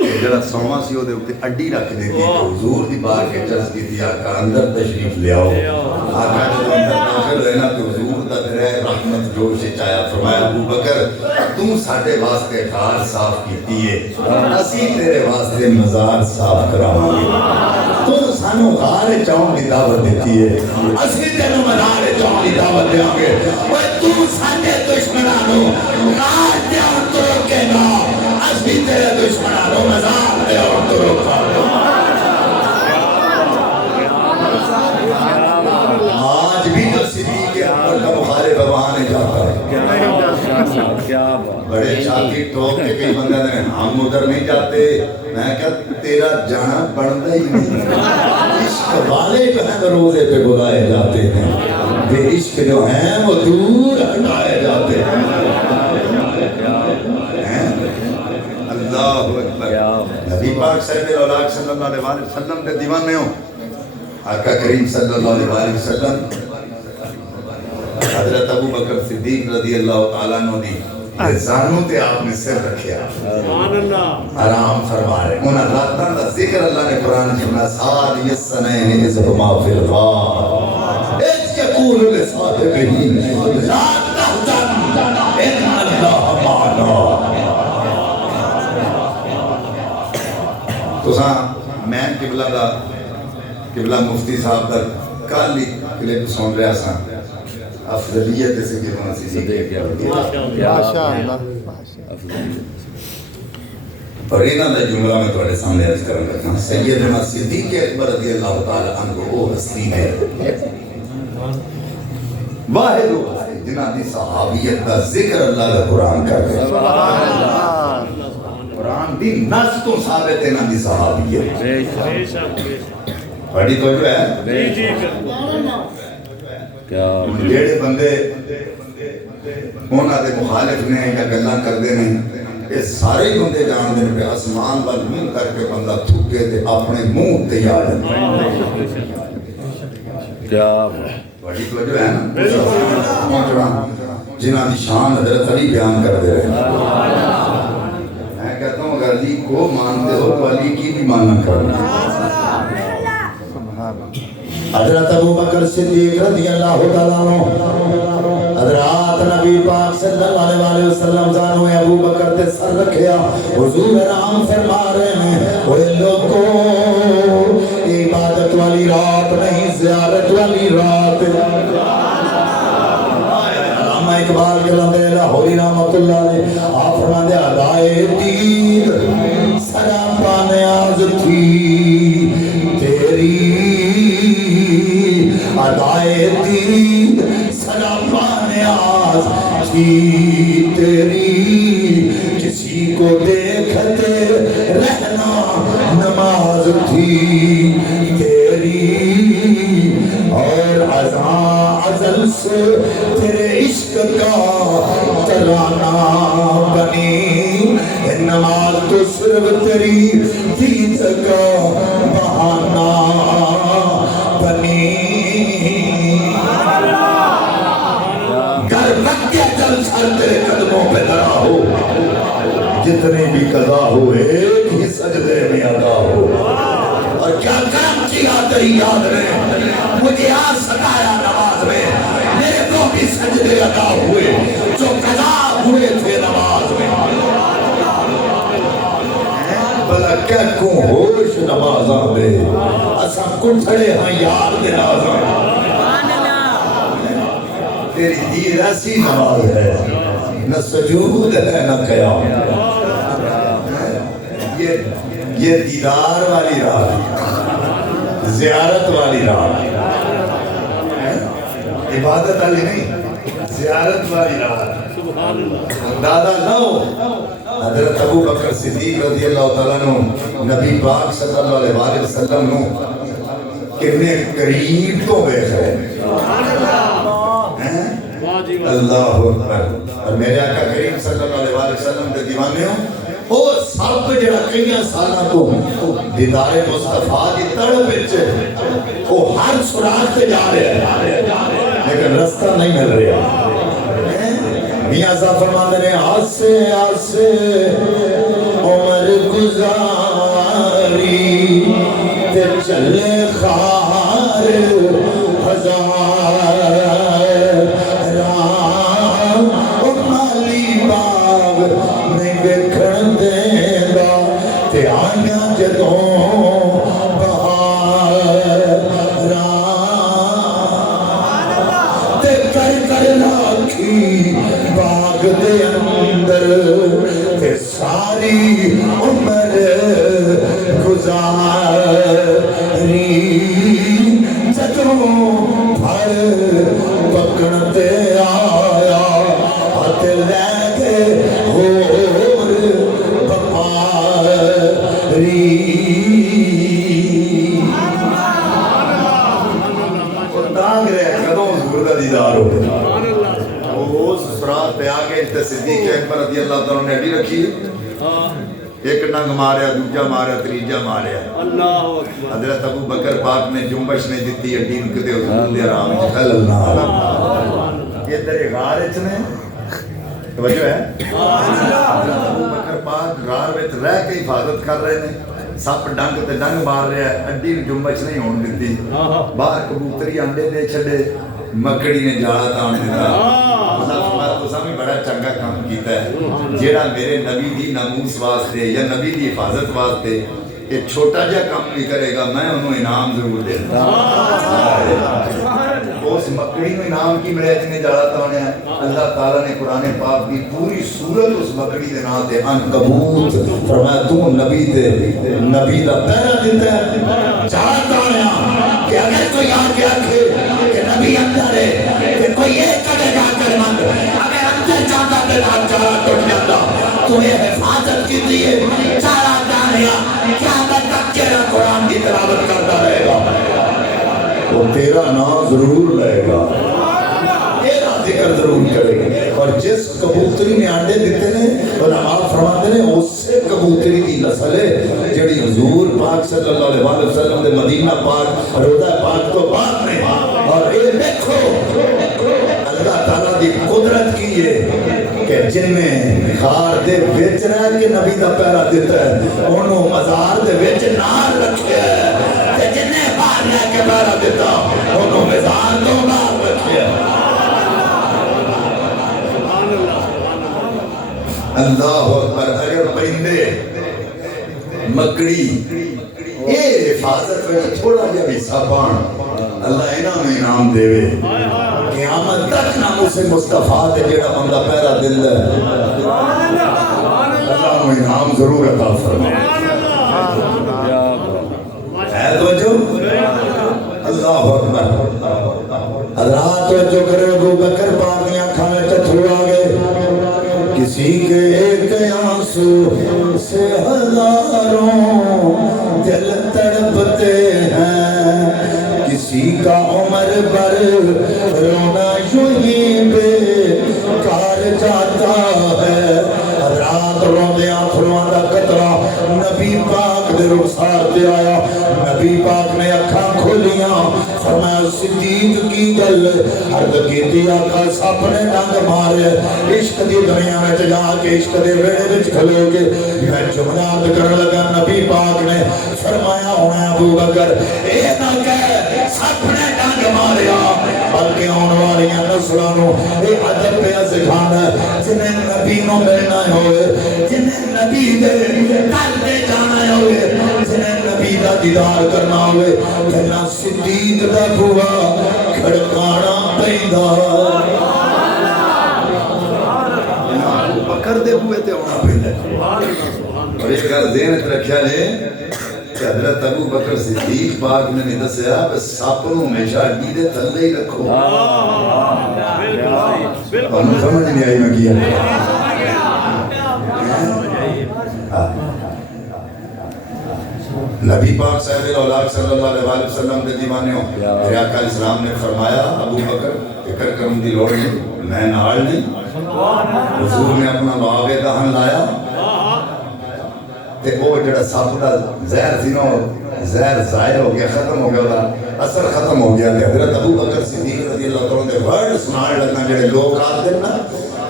جڑا سوما سی وہ اڈی رکھ دیتی کہ حضور دی بار کے چرس کی تھی آقا اندر تشریف لے آؤ. آقا جب اندر داخل ہوئے نا تو حضور دا درہ رحمت جوش چایا فرمایا ابو بکر تم ساڑھے واسطے غار صاف کیتی ہے اسی تیرے واسطے مزار صاف کراؤں گے. تم سانو غار چاؤں کی دعوت دیتی ہے اسی تینوں مزار چاؤں کی دعوت دیاں گے. تم ساڑھے دشمنانو غار چاؤں تو روکے گا اسی تیرے دشمنانو مزار چاؤں تو روکا. آج بھی تو صدیق اکبر کا مخالف وہاں نہیں جاتا ہے. بڑے چاکی ٹوک کے کئی بندے ہیں ہم ادھر نہیں جاتے. میں کہا تیرا جانا پڑتا ہی نہیں. عشق والے جو ہیں روزے پہ بلائے جاتے ہیں بے عشق جو ہیں وہ دور ہٹائے جاتے ہیں. اللہ اکبر. نبی پاک صلی اللہ علیہ وسلم کے دیوانے ہوں. آقا کریم صلی اللہ علیہ وسلم حضرت ابو بکر صدیق رضی اللہ تعالیٰ نے زانوں تے آپ نے سر رکھیا آرام فرما رہے. انہاں راتاں دا ذکر اللہ نے قرآن سنا سال یسنین ازہما فی الغار اذ یقول لصاحبہ لا تحزن ان اللہ معنا. تو میں قبلہ مفتی صاحب دا کل ہی کلپ سن رہا سا افضلیت سے کہ صدیق ماشاءاللہ. اور انہاں دا جملہ میں تھوڑے سامنے عرض کرنا لگا. سیدنا صدیق اکبر رضی اللہ تعالی عنہ وہ ہستی ہے واحد جنہاں دی صحابیت کا ذکر اللہ دا قرآن کر گئے. قرآن دی نص تو ثابت ہے انہاں دی صحابیت بڑی تو جو ہے جیڑے بندے انہاں دے مخالف نے یا گلاں کردے نہیں یہ سارے بندے جان دے کہ آسمان وال منہ کر کے بندہ تھوکے تے اپنے منہ تے آ جائے. کیا بڑی تو جو ہے نا جنہاں دی شان حضرت علی بیان کر دے رہے. میں کہتا ہوں اگر علی کو مانتے ہو تو علی کی بھی ماننا کرنا. حضرت ابو بکر صدیق رضی اللہ تعالیٰ عنہ حضرات نبی پاک صلی اللہ علیہ وسلم زانو ابو بکر تے سر رکھیا حضور رام فرما رہے ہیں اوے لوگوں عبادت والی رات نہیں زیارت والی رات. علامہ اقبال کے لندے لاہوری رحمت اللہ نے آپ فرما دے ادائے دید سراپا نیاز تھی تیری ادائے دید سراپا نیاز تھی تیری کسی کو دیکھتے رہنا نماز تھی تیری اور ازل سے تیرے عشق کا ترانہ بنی نماز تو صرف تیری دید کا بہانہ بنی. گھر رکھ کے چل سر تیرے قدموں پہ دھرا ہو جتنی بھی قضا ہو ایک ہی سجدے میں ادا ہو. اور کیا کرم کیا تیری یاد رہے مجھے آج ستایا نماز میں میرے کو بھی سجدے ادا ہوئے جو قضا ہوئے تھے نماز میں. بلا کیا کوں ہوش نمازاں دے اساں کٹھڑے ہاں یار دے نازاں. تیری دید ایسی نماز ہے نہ سجود ہے نہ قیام. یہ دیدار والی رات زیارت والی رات عبادت والی نہیں زیارت والی رات. دادا لو حضرت ابو بکر صدیق رضی اللہ تعالیٰ عنہ نبی پاک صلی اللہ علیہ وسلم نو کتنے قریب تو بے خیر اللہ اکبر. اور میرے آقا کریم صلی اللہ علیہ وسلم کے دیوانے ہوں وہ سب جڑا کئی سالاں تو دیدار مصطفیٰ دی تڑپ وچ وہ ہر سراغ تے جا رہا ہے لیکن رستہ نہیں مل رہا. میاں صاحب فرماتے ہیں آسے آسے عمر گزاری تے چلے خار ہزار او مالی باغ نہیں ویکھن دیندا تے آئیاں جدوں باغ دے اندر تے ساری عمر گزاری جدوں پھل پکن تے آیا ہاتھ لے کے ہور بپاری دانگ رہے کدوں حضور دا دیدار ہو سسرات پہ آگے صدیق اکبر رضی اللہ تعالیٰ نے اڈی رکھی ایک ننگ ماریا دوجا ماریا تریجا ماریا حضرت ابو بکر پاک نے جنبش نے دیتی اڈی نکتے حضور دے آرام یہ تیرے غار اچھنے توجہ ہے حضرت ابو بکر پاک غار وچ رہ کے حفاظت کر رہے ہیں سپ ڈنگ تے ڈنگ مار رہا ہے اڈی جنبش نہیں ہون دیتی باہر کبوتری انڈے دے چھڑے مکڑی نے جالا تان دیتا تو سامنے بڑا چنگا کام کیتا ہے جیڑا میرے نبی دی ناموس واسطے یا نبی دی حفاظت واسطے یہ چھوٹا جا کام بھی کرے گا میں انہوں انعام ضرور دیتا اس مکڑی میں انعام کی ملے جنہیں جالا تانے ہیں اللہ تعالیٰ نے قرآن پاک دی پوری سورت اس مکڑی دے نام دے عنکبوت فرمایا تو نبی دے نبی دا پہرا دیتا ہے جالا تانے ہیں کہ اگر کوئی آگے آکھے کہ نبی اندر ہے کہ کوئی ایک کڑے جا کر مانگ اگر اندر جاتا پہ بات چارہ ٹوٹ جاتا تو یہ حفاظت کی دیئے چارہ دانیا کیا میں تک تیرا قرآن کی تلاوت کرتا رہے گا وہ تیرا نام ضرور لے گا تیرا ذکر ضرور کرے گا اور جس کبوتری نے آنڈے دیتے ہیں علماء فرماتے ہیں اس سے کبوتری کی نسل ہے جڑی حضور پاک صلی اللہ علیہ وسلم دے مدینہ پاک روضہ پاک تو بعد میں اور یہ دیکھو اللہ تعالیٰ دی قدرت کی ہے کہ جن میں غار دے وچ رہ کے نبی دا پہرا دیتا ہے انہوں مزار دے وچ نار رکھے ہے کہ جن نے باہر رہ کے پہرا دیتا انہوں مزار دو نار رکھے ہے اللہ اکبر اگر پرندے مکڑی یہ حفاظت میں تھوڑا جا بھی سابان اللہ انہوں میں انعام دے وے قیامت تک نامو سے مصطفیٰ دے جیڑا بندہ پہرا دل ہے اللہ میں انعام ضرور عطا فرمائے ہے توجہ اللہ اکبر حضرات توجہ کرے ابو بکر پاکیاں کھانے تتھرو آگے کسی کے ایک آنسو سے ہزاروں دل تڑپتے ہیں کسی کا عمر بھر رونا یوں ہی بے کار جاتا ہے حضرات روندے آنکھوں دا قطرہ نبی پاک دے رخسار دے آیا نبی پاک نے اکھاں کھولیاں فرمایا صدیق کی گل عرض کیتی آقا سپنے ڈنگ مارے عشق دی دنیا میں جا کے عشق دے ویڑے وچ کھلو کے میں جملات کرن لگا نبی پاک نے فرمایا ہونا ابو بکر اے نہ کہہ سپنے ڈنگ ماریا بلکہ آن والی نسلوں اے ادب پہ سکھانا جنہیں نبی نو ملنا ہوئے جنہیں نبی دے کر دے جانا ہوئے جنہیں نبی دا دیدار کرنا ہوئے کہنا صدیق دا بھوا کھڑکانا پیدا بکر دے ہوئے تے ہونا پیدا اور اس کا ذہن رکھیا لے کہ حضرت ابو بکر صدیق پاک نے بھی دسیا کہ ساپنوں ہمیشہ اڈی دے تھلے ہی رکھو اور سمجھ نہیں آئی میں کیا نبی پاک صاحب الاولاد صلی اللہ علیہ وسلم دے دیوانے ہو میرے آقا اسلام نے فرمایا ابو بکر فکر کرن دی لوڑ نہیں میں نال نہیں حضور نے اپنا لعاب دہن لایا تے وہ جڑا سپ دا زہر سی نو زہر ظاہر ہو گیا ختم ہو گیا اثر ختم ہو گیا تے حضرت ابو بکر صدیق رضی اللہ تعالیٰ دے ورڈ سنان لگنا جڑے لوگ آتے نا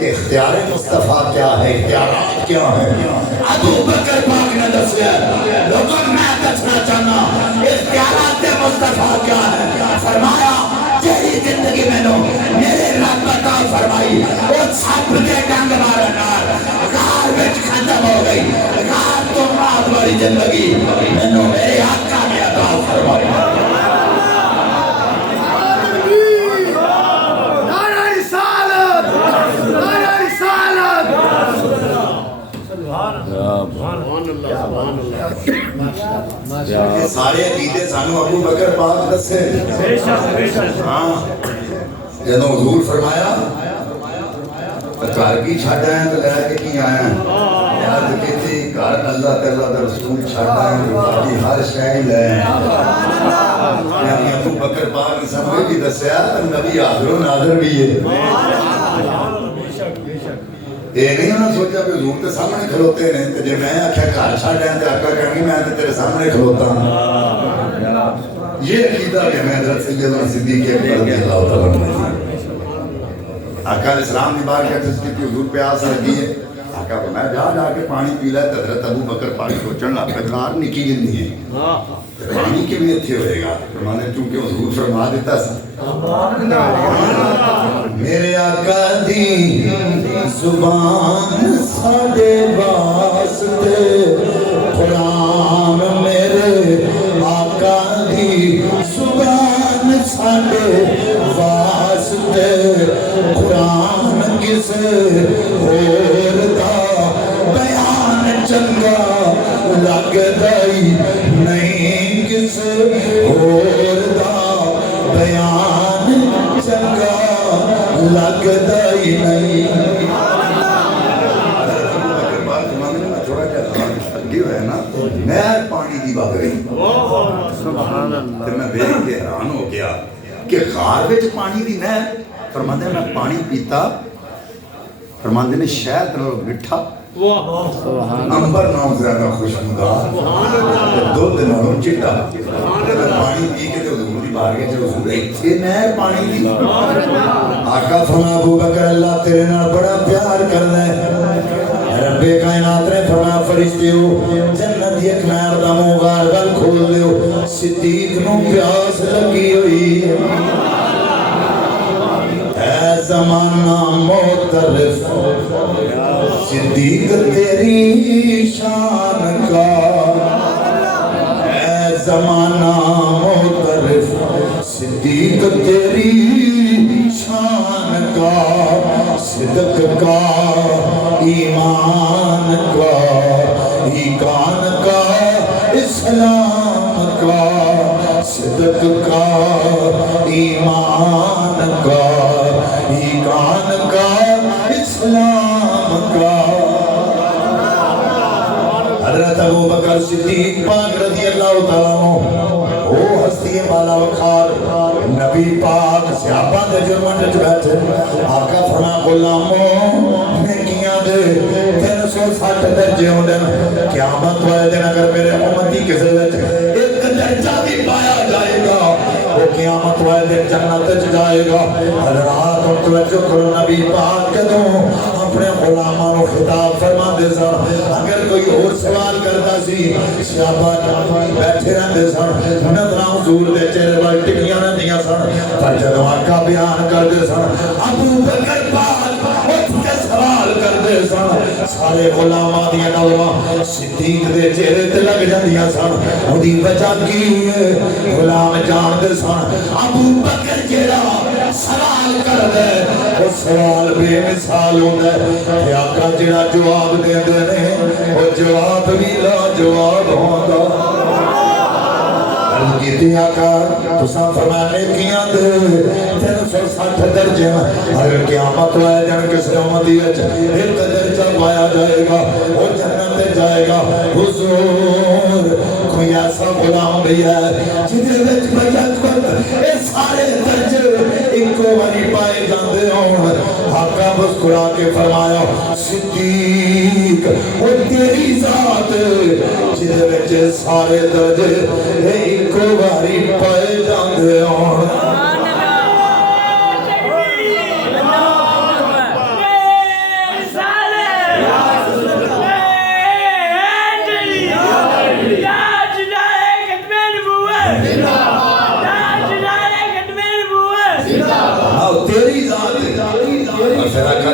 کہ اختیار مصطفیٰ کیا ہے، اختیارات کیا ہیں. ابو بکر پاک نے دسیا لوگوں میں دسنا چاہنا اختیارات مصطفیٰ کیا ہے. فرمایا تیری زندگی میں نو میرے رب عطا فرمائی وہ سب کے ڈنگ مارنا غار وچ ختم ہو گئی. غار تو بعد والی زندگی میں نو میرے آقا نے عطا فرمائی. سارے عقیدے سانو ابو بکر پاک دسے. ہاں جدوں حضور فرمایا گھر کی چھڈ آیا تو لے کے کی آیا یاد کیتی گھر اللہ تعالیٰ دا رسول چھڈ آیا تو باقی ہر شے لے یعنی ابو بکر پاک نے سب بھی دسیا نبی حاضر و ناظر بھی ہے. یہ نہیں انہوں سوچا کہ حضور تے سامنے کھلوتے ہیں تو جب میں آکھیا گھر چھڈ آیا تو آقا کہیں میں تیرے سامنے کھلوتا ہوں. یہ عقیدہ کہ میں حضرت سیدنا صدیق اکبر رضی اللہ تعالیٰ عنہ آقا علیہ السلام نے بار کہتے ہیں کہ حضور پیاس لگی ہے. آقا میں جا کے پانی پی لیا. حضرت ابو بکر پاک سوچن لگ پہ غار نکی جنی ہے پانی کے بھی اتھے ہوئے گا. میں نے چونکہ حضور فرما دیتا سا میرے آقا دی زبان ساڑے واسطے قرآن میرے آقا دی زبان ساڑے واسطے قرآن کسے اور دا بیان چنگا لگ دائی نہیں کسے اور دا بیان چنگا لگ دائی نہیں. تھوڑا کیا لگی ہوئے نا نہر پانی دی بگ رہی میں دیکھ کے حیران ہو گیا کہ غار وچ پانی دی نہر. فرماندے میں پانی پیتا فرماندے نے شہد مٹھا امبر نام زیادہ خوشبودار دودھ نام چٹا. پانی پی کے تو حضور دی بارگاہ وچ حضور ایتھے نہر پانی دی. آقا فرمایا ابو بکر اللہ تیرے نال بڑا پیار کردا ہے. رب کائنات نے فرمایا فرشتیو جنت دی ایک نہر دا منہ غار ول کھول دیو. صدیق نو پیاس لگی ہوئی اے زمانہ معترف صدیق تیری شان کا اے زمانہ معترف صدیق تیری شان کا صدق کا ایمان کا ایقان کا اسلام کا صدق کا ایمان کا ایقان کا اسلام کا. حضرت ابو بکر صدیق پاک رضی اللہ تعالیٰ عنہ وہ ہستی بالا وقار نبی پاک صحابہ دے جرمن وچ بیٹھے. آقا فرمایا غلاموں نیکیاں دے 360 درجے ہوندے نے. قیامت والے دن اگر میرے امتی کسے وچ ایک درجہ بھی پایا جائے گا وہ قیامت والے دن جنت وچ جائے گا. حضرات ہم توجہ کرو نبی پاک کدوں اپنے غلاماں نو خطاب فرماندے سن. اگر کوئی اور سوال کرتا سی صحابہ بیٹھے رہندے سن نظراں حضور دے چہرے ول ٹکیاں رہندیاں سن. پر جدوں آقا بیان کردے سن ابو بکر پاک اٹھ کے سوال کردے سن سارے غلاماں دی نظراں صدیق دے چہرے تے لگ جاندیاں سن. اودی وجہ کی غلام جاندے سن ابو بکر جیڑا سوال کردے وہ سوال بے مثال ہوندا ہے. آقا جیڑا جواب دیندے نے وہ جواب بھی لا جواب ہوندا. کیتی آقا تساں فرمانے کیاں دے 360 درجے اگر قیامت والے دن کسی امتی وچ ایک درجہ پایا جائے گا وہ جنت تے جائے گا. حضور کوئی ایسا غلام بھی ہے جدے وچ بیعت وقت اے سارے درجے ایکو واری پائے جاندے ہون. آقا مسکرا کے فرمایا صدیق وہ تیری ذات جدے وچ سارے درجے ایکو واری پائے جاندے ہون.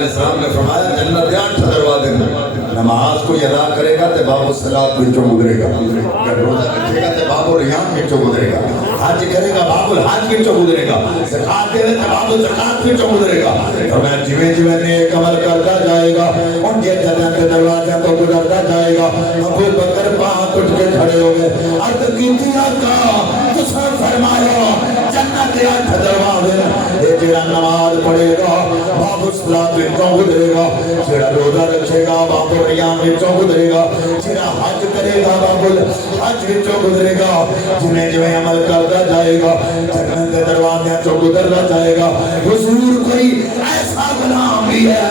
علیہ السلام نے فرمایا جنت 8 دروازے ہیں، نماز کو ادا کرے گا تو باب الصلاۃ وچوں گزرے گا، اگر روزہ رکھے گا تو باب الریان وچوں گزرے گا، حج کرے گا باب الحج وچوں گزرے گا، زکات دے تو باب الزکات وچوں گزرے گا۔ فرمایا جویں جویں نیک عمل کرتا جائے گا ان کے جنت کے دروازے تو گزرتا جائے گا۔ ابو بکر پاک اٹھ کے کھڑے ہو گئے، عرض کیتی آقا تساں فرمایا جنت کے 8 دروازے، اے جڑا نماز پڑھے گا باب الصلاۃ وچوں گزرے گا، جڑا روزہ رکھے گا باب الریان وچوں گزرے گا، جڑا حج کرے گا باب الحج وچوں گزرے گا، جویں جویں عمل کرتا جائے گا جنت کے دروازے چوں گزرتا جائے گا۔ حضور کوئی ایسا غلام بھی ہے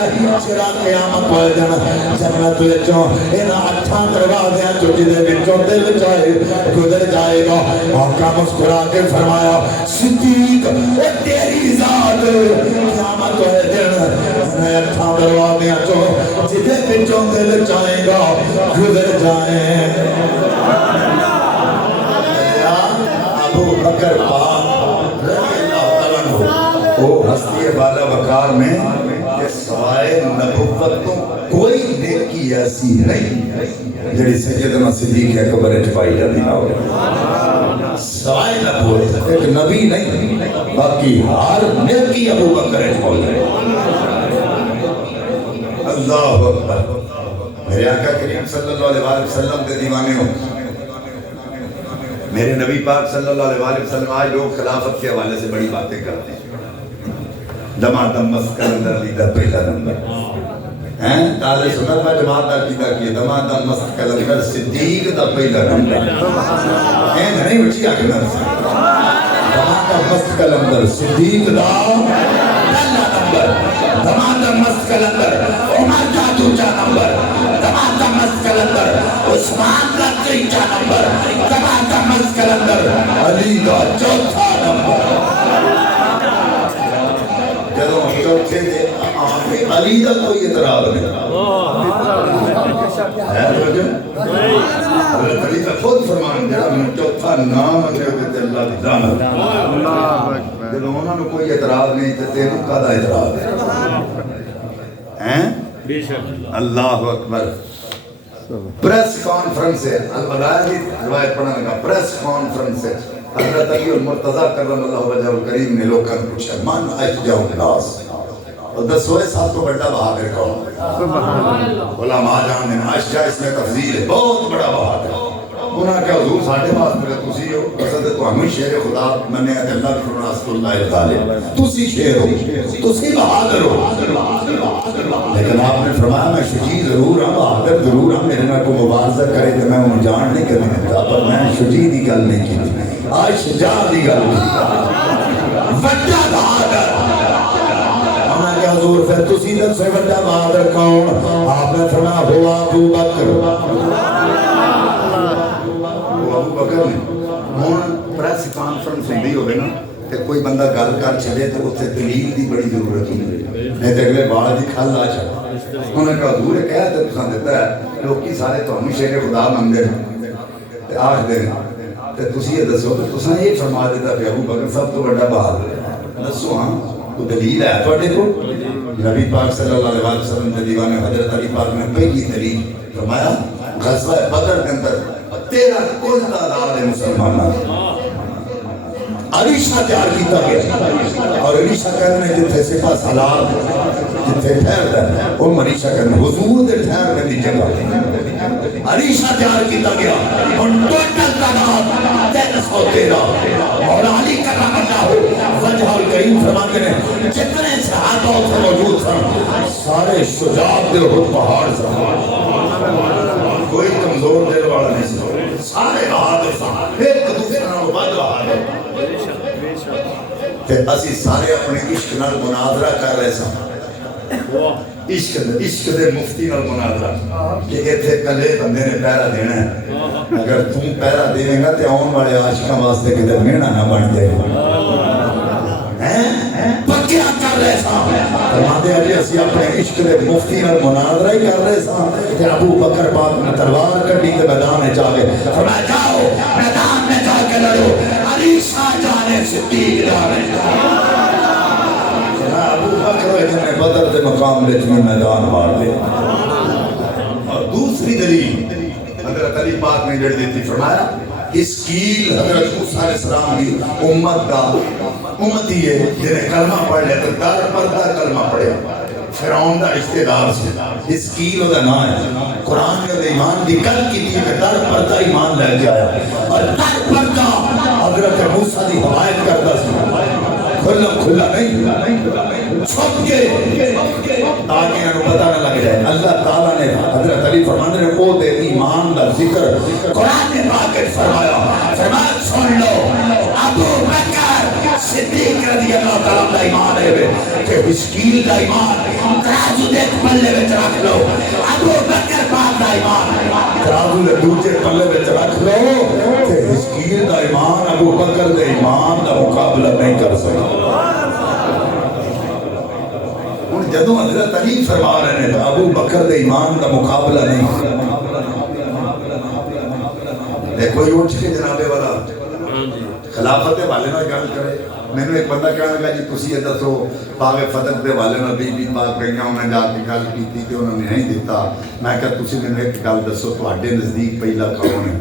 جڑا قیامت والے دن جنت وچوں ان 8 دروازے چوں جدے وچوں دل چاہے گزر جائے گا۔ آقا مسکرا کے فرمایا صدیق اے تیری ذات قیامت والے دن ان 8 دروازے چوں جدے وچوں دل چاہے گا گزر جائیں۔ ابو بکر پاک رضی اللہ تعالیٰ عنہ وہ ہستی بالا وقار میں کہ سوائے نبوت تو کوئی نیکی ایسی نہیں جڑی سیدنا صدیق اکبر وچ پائی جاتی نہ ہو، سوائے نبوت ایک نبی نہیں باقی ہر نیکی ابو بکر وچ پائی جائے۔ اللہ اکبر۔ میرے آقا کریم صلی اللہ علیہ وسلم دے دیوانے ہو، میرے نبی پاک صلی اللہ علیہ وسلم آج لوگ خلافت کے حوالے سے بڑی باتیں کرتے ہیں، دمادم مسکر اندر لیدہ پہلا نمبر ہیں تازے سنت میں جماعت عقیدہ کی دمادم مسکر اندر صدیق دا پہلا نمبر ہیں نہیں اچھی آگے سے دمادم مسکر اندر صدیق دا پہلا نمبر، دمادم مسکر اندر عمر دا دوسرا نمبر، دمادم مسکر اندر عثمان دا تیسرا نمبر، دمادم مسکر اندر علی دا چوتھا نمبر۔ جدوں چوتھے دے علی دا کوئی اعتراض نہیں حضرت علی کا خود فرمان جڑا میں چوتھا نام ہے تے اللہ دی رحمت، جدوں انہاں نوں کوئی اعتراض نہیں تے تینوں کدا اعتراض ہے ہیں؟ بے شک اللہ اکبر۔ پریس کانفرنس ہے الوداع کی روایت پڑھنے لگا، پریس کانفرنس ہے حضرت علی المرتضیٰ کرم اللہ وجہ الکریم نے لوگوں نے پوچھا من اشجع الناس، اور دسوئے سب کو بڑا بہادر کون؟ علماء جان نے اشجع اس میں تفضیل ہے، بہت بڑا بہادر۔ انہاں کہا حضور ساڑھے پاس میرے تسی ہو، قصد تو ہمیں شیر خدا منع اللہ کی فرناست اللہ تعالی، تسی شیر ہو، تسی بہادر ہو، لیکن آپ نے فرمایا میں شجیع ضرور ہوں بہادر ضرور ہوں، میرے نہ کو مبارزہ کرے تو میں انہوں جان نہیں کرنے دیتا، پر میں شجیع دی گل نہیں کی، آج شجاع دی گل وڈا بہادر۔ ہمیں کہا حضور پھر تسی دن سے وڈا بہادر کون؟ آپ نے فرمایا ہوا ابو بکر، ابو بکر نے ہون پریس کانفرنس ہوندی ہوئے نا تے کوئی بندہ گل کر چلے تو اس سے دلیل دی بڑی ضرورت ہوندی نہیں تے اگلے بال دی کھل آ چاہتا۔ انہوں نے کہا حضور کہہ تے تساں دیتا ہے لوکی سارے تو ہمیں شیر خدا مندے تے آخ دے تے تسی یہ دسو تے تساں یہ فرما دیتا کہ ابو بکر سب تو بڑا بہادر ہے، دسو ہاں تو دلیل ہے تواڈے کو؟ نبی پاک صلی اللہ علیہ وسلم کے دیوانے حضرت علی پاک نے پہلی دلیل فرمایا غزوہ بدر کے اندر 13 کل تعداد مسلمانوں عریشہ تیار کیتا گیا، اور عریشہ کہتے ہیں جتھے سپاہ سالار جتھے ٹھہرتا ہے وہ عریشہ کہتے ہیں حضور دے ٹھہرنے دی جگہ عریشہ تیار کیتا گیا، اور ٹوٹل تعداد 313 مولا علی کرم اللہ وجہ الکریم فرماتے ہیں جتنے صحابہ اتنے موجود تھے سارے شجاع دل خود پہاڑ سے کوئی کمزور دل والا نہیں سا، سارے بہادر سا، ایک دوسرے نال بد بہادر تے اسی سارے اپنے عشق نال مناظرہ کر رہے سا، عشق دے مفتی نال مناظرہ کہ ایتھے کلے بندے نے پہرا دینا ہے، اگر تم پہرا دینے گا تے آن والے عاشقاں واسطے کدے مہنا نہ بن جائے پکیا کر رہے سا۔ فرماتے ہیں جی اسی اپنے عشق دے مفتی نال مناظرہ ہی کر رہے سا تے ابو بکر پاک نے تلوار کڈی تے میدان میں جا کے فرمایا جاؤ میدان میں جا کے لڑو، علی شاہ جانے صدیق جانے۔ ابو بکر ہے جنہیں بدر کے مقام لے جنہیں میدان مار لے. اور دوسری دلیل حضرت علی پاک نے جڑ دیتی فرمایا اس کیل حضرت موسیٰ علیہ السلام کی امت دا امتی ہے جنہیں کلمہ پڑھ لے تو در پردہ کلمہ پڑھے. فرعون دا رشتہ دار سے اس کیل دا نام ہے. قرآن میں ایمان دی کل کی تھی کہ در پردہ ایمان لے کے آیا اور در پردہ حضرت موسیٰ دی حمایت کرتا سی. کھلا نہیں چھپ کے تاکہ انہوں پتہ نہ لگ جائے. اللہ تعالیٰ نے حضرت علی فرمانے نے او دے ایمان دا ذکر قرآن نے پاک فرمایا سن لو ابو بکر صدیق رضی اللہ تعالیٰ دا ایمان ہے کہ حسکیل دا ایمان ترازو دے پلے وچ رکھ لو. ابو بکر پاک دا ایمان ترازو دے دوسرے پلے وچ رکھ لو کہ حسکیل دا ایمان ابو بکر دے ایمان دا مقابلہ نہیں کر سکتا. جدو حضرت علی فرما رہے ہیں ابو بکر دے ایمان دا مقابلہ نہیں. دیکھو یہ اٹھ کے جنابے والا خلافت دے والے نہ گل کرے. میں نے ایک بندہ کہنے لگا جی تسی یہ دسو پاک فتح دے والے نہ بی بی پاک گئیاں انہیں جا کے گل کیتی کہ انہوں نے نہیں دیتا. میں کہا تسی میں نے ایک گل دسو تواڈے نزدیک پہلا کون ہے؟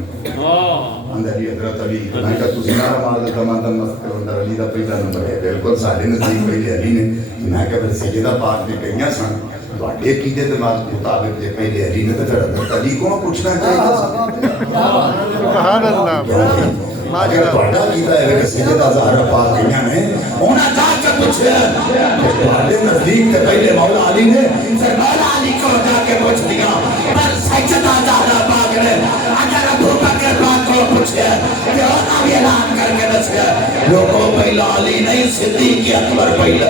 اندر علی حضرت علی. میں کہا تسی نارا مار دے دمادم مستر اندر علی دا پہلا نمبر ہے. بالکل ساڈے نزدیک پہلے علی نے. میں کہا پھر سیدہ پاک نے کہیاں سن تواڈے کیتے دماغ مطابق جے پہلے علی نے تے پھر حضرت علی کو پوچھنا چاہیے. سبحان اللہ. اگر تواڈا کیتا ہے کہ سیدہ زہرا پاک کہیاں نے انہاں جا کے پوچھیا کہ تواڈے نزدیک تے پہلے مولا علی نے پھر مولا علی کو جا کے پوچھ دیا. پر سیدہ زہرا پاک نے اگر ابو بکر پاک کو پوچھیا کہ انہاں بھی اعلان کر کے دسیا لوگوں پہلا علی نہیں صدیق اکبر پہلا.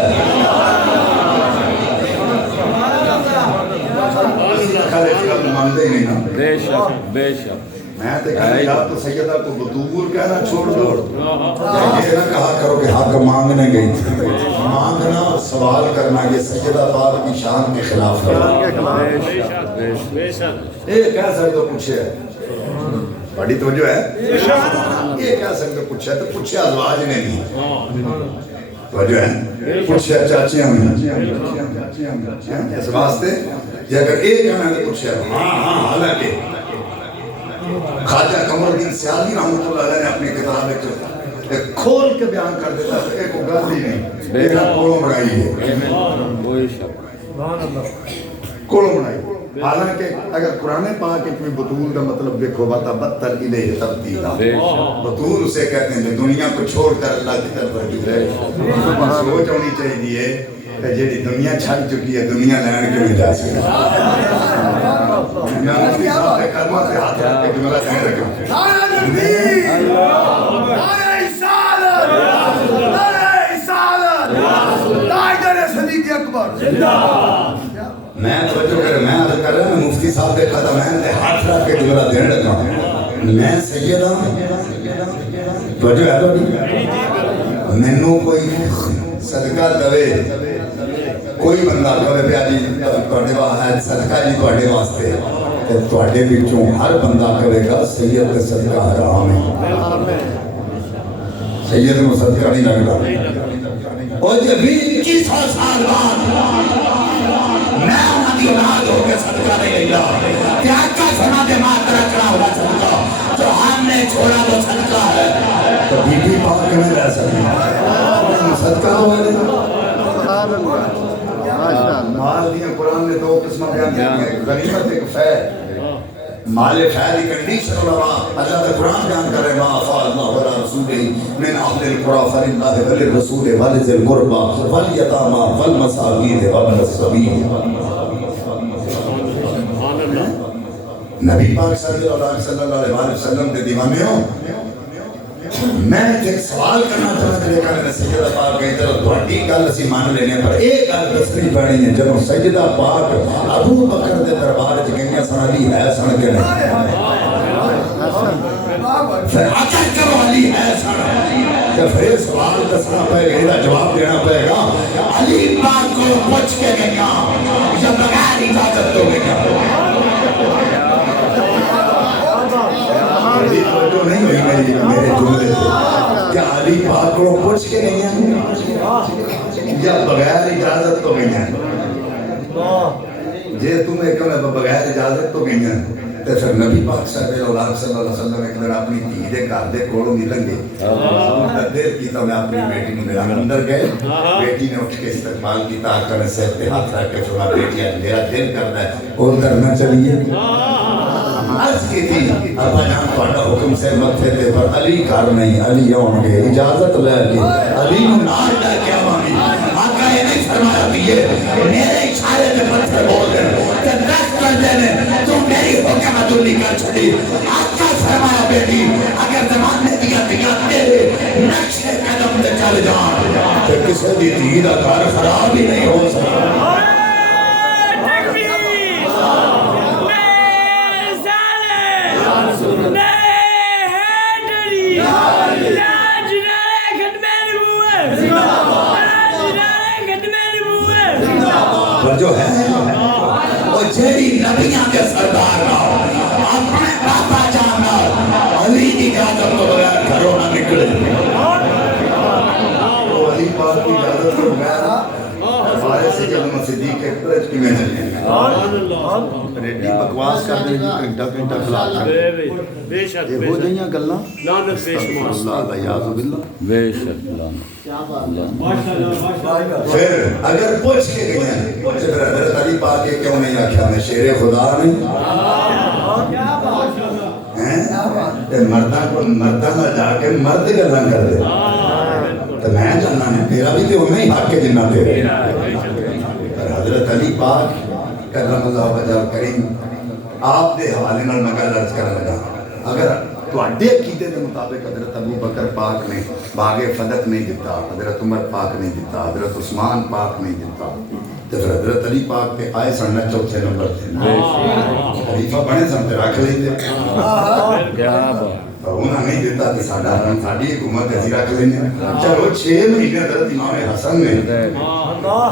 بے شک بے شک. میں تے کہا یا تو سیدہ کو بطول کہنا چھوڑ دو. یہ نہ کہا کرو کہ حق مانگنے گئی تھی. مانگنا اور سوال کرنا یہ سیدہ پاک کی شان کے خلاف ہے. بے شک. یہ کہہ سکتے پوچھے بڑی توجہ ہے. یہ کہہ سکتے پوچھے تو پوچھے ازواج نے بھی توجہ ہے. پوچھے چاچیاں میں اس واسطے یہ اگر ایک کہنا ہے پوچھے ہاں حالانکہ خواجہ قمر الدین سیالی رحمۃ اللہ علیہ نے اپنی کتاب ایک کھول کے بیان کر دیتا ہے ایک گل ہی نہیں ایک کولوں بڑھائی ہے. کولوں بڑھائی. حالانکہ اگر قرآن پاک میں بطول کا مطلب دیکھو باتا بدتر الیہ تبدیلا. بطول اسے کہتے ہیں جو دنیا کو چھوڑ کر اللہ کی طرف رجوع ہے. سوچ ہونی چاہیے کہ جیڑی دنیا چھڑ چکی ہے دنیا لین کے میں جا سکے. مفتی صاحب نے کرما سے ہاتھ رکھ کے جملہ کہنے رکھا. نعرہ تکبیر! نعرہ رسالت! نعرہ رسالت! تاجدار صدیق اکبر! میں توجہ کر رہا ہوں مفتی صاحب کے قدمین نے ہاتھ رکھ کے جملہ دینے لگا. میں سیدہ توجہ ہے تو مینوں کوئی صدقہ دوے کوئی بندہ کہے پیا جی تواڈے واسطے صدقہ جی تواڈے واسطے تے تواڈے وچوں ہر بندہ کہے گا سید تے صدقہ حرام ہے. سید کو صدقہ نہیں لگتا. اور جب 21 سال بعد میں انہاں دی اولاد ہو کے صدقہ نہیں لگا کہ آقا سنا دے مات رکھنا ہوگا صدقہ جو ہم نے چھوڑا وہ صدقہ ہے. تو بی بی پاک میں رہ سکتی صدقہ ہو گئے. مال دیا قرآن نے دو قسمہ بیان کیا ہے غنیمت ایک فیر. مال فیر کی کنڈیشن علماء اللہ کا قرآن بیان کر رہے ما افاء اللہ ولا رسولہ من اہل القرى فللہ وللرسول ولذی القربى والیتامى والمساکین وابن السبیل. نبی پاک صلی اللہ علیہ وسلم کے دیوانے ہوں. میں ایک سوال کرنا چاہتا کہ لیکن سیدہ پاک کہیں چلو تھوڑی گل اسی مان لینے پر ایک گل دسنی پڑی ہے جب سیدہ پاک ابو بکر دے دربار چ گئیاں سن علی ہے سن کے نہیں پھر اچھا کرو علی ہے سن تو پھر سوال دسنا پڑے گا جواب دینا پڑے گا علی پاک کو پوچھ کے گئیاں یا بغیر اجازت تو گئیاں. تو نہیں ہوئی میرے جملے سے کیا علی پاک کو پوچھ کے نہیں ہیں. یا بغیر اجازت تو گئی ہیں جے تمہیں کہنا بغیر اجازت تو گئی ہیں تو پھر نبی پاک صاحب صلی اللہ علیہ وسلم ایک دن اپنی دھی دے گھر دے کولوں نکل گئے دیر کی تو میں اپنی بیٹی نے میرا اندر گئے بیٹی نے اٹھ کے استقبال کی آقا نے سر پہ ہاتھ رکھ کے فرمایا بیٹی میرا دل کرتا ہے اور کرنا چاہیے عرض کی تھی ابا جان تہاڈا حکم سے متھے تے پر علی گھر نہیں علی آن گے اجازت لے کے علی نوں نال لے کے آواں گی آقا یہ نہیں فرمایا کہ یہ میرے اشارے پہ پتھر بول دے تے دس کر دے تو میری حکم عدلی کر چھڑی آقا فرمایا بیٹی اگر زمانے دیا دیا تیرے نقشے قدم تے چل جان تے کسے دی دھی دا گھر خراب ہی نہیں ہو سکتا جو ہے وہ جیری نبیاں کے سردار نہ ہو اپنے پاپا جانا علی کی اجازت تو بغیر گھروں نہ نکلے وہ علی پاک کی اجازت تو بغیر ہمارے سے جب صدیق کے پرچ کی میں چلے ریڈی بکواس کر دیں گھنٹہ خلاف کر یہ ہو جائیں گلنا اللہ اللہ یعظ باللہ بے شک پھر اگر پوچھ کے گئے ہیں پھر حضرت علی پاک کے کیوں نہیں آکھا میں شیر خدا نہیں مردہ کو مردہ نہ جا کے مرد گلنا کر دے تو میں جاننا ہے میرا بھی تو نہیں حق کے جنہ تیرے حضرت علی پاک کرم اللہ وجہ کریم آپ دے حوالے نال میں گل عرض کر لگا اگر تو اڈے عقیدے کے مطابق حضرت ابو بکر پاک نے باغ فدق نہیں دیتا حضرت عمر پاک نہیں دیتا حضرت عثمان پاک نہیں دیتا تو پھر حضرت علی پاک پہ آئے سننا چوتھے نمبر تھے خلیفہ بنے سن پہ رکھ لیں دے انہوں نہیں دیتا کہ ساڑھی حکومت ایسی رکھ لیں دے چلو 6 مہینے حضرت امام حسن نے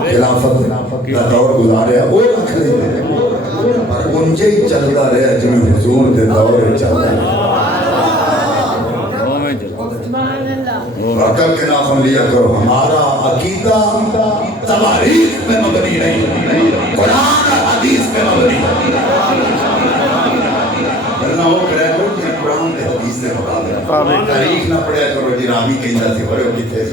خلافت کا دور گزارے وہ رکھ لیں دے پر انجے ہی چلتا رہے جنہیں حضور دے دور چلتا ہے عقل کے ناخن لیا کرو ہمارا عقیدہ تواریخ میں مبنی نہیں قرآن اور حدیث میں مبنی ورنہ وہ کرے کرو کہ قرآن کے حدیث سے مقابل تاریخ نہ پڑھیا کرو جی رامی کہیں جاتے ورہو کی تھے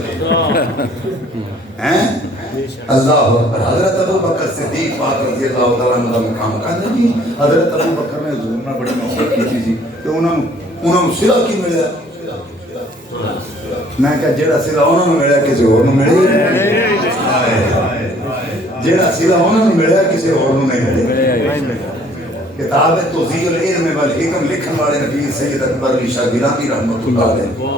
اللہ حضرت ابو بکر صدیق پاک رضی اللہ تعالیٰ عنہ مقام کہنے جی حضرت ابو بکر نے حضور میں بڑی محبت کی تھی کہ انہوں نے صلح کی ملیا میں کہا جیڑا صلح انہوں نے ملیا کسی اور نے ملی جیڑا صلح انہوں نے ملیا کسی اور نے ملی کتاب توضیح العلم والحکم لکھن والے نبی سید اکبر علی شاہ گیلانی رحمۃ اللہ علیہ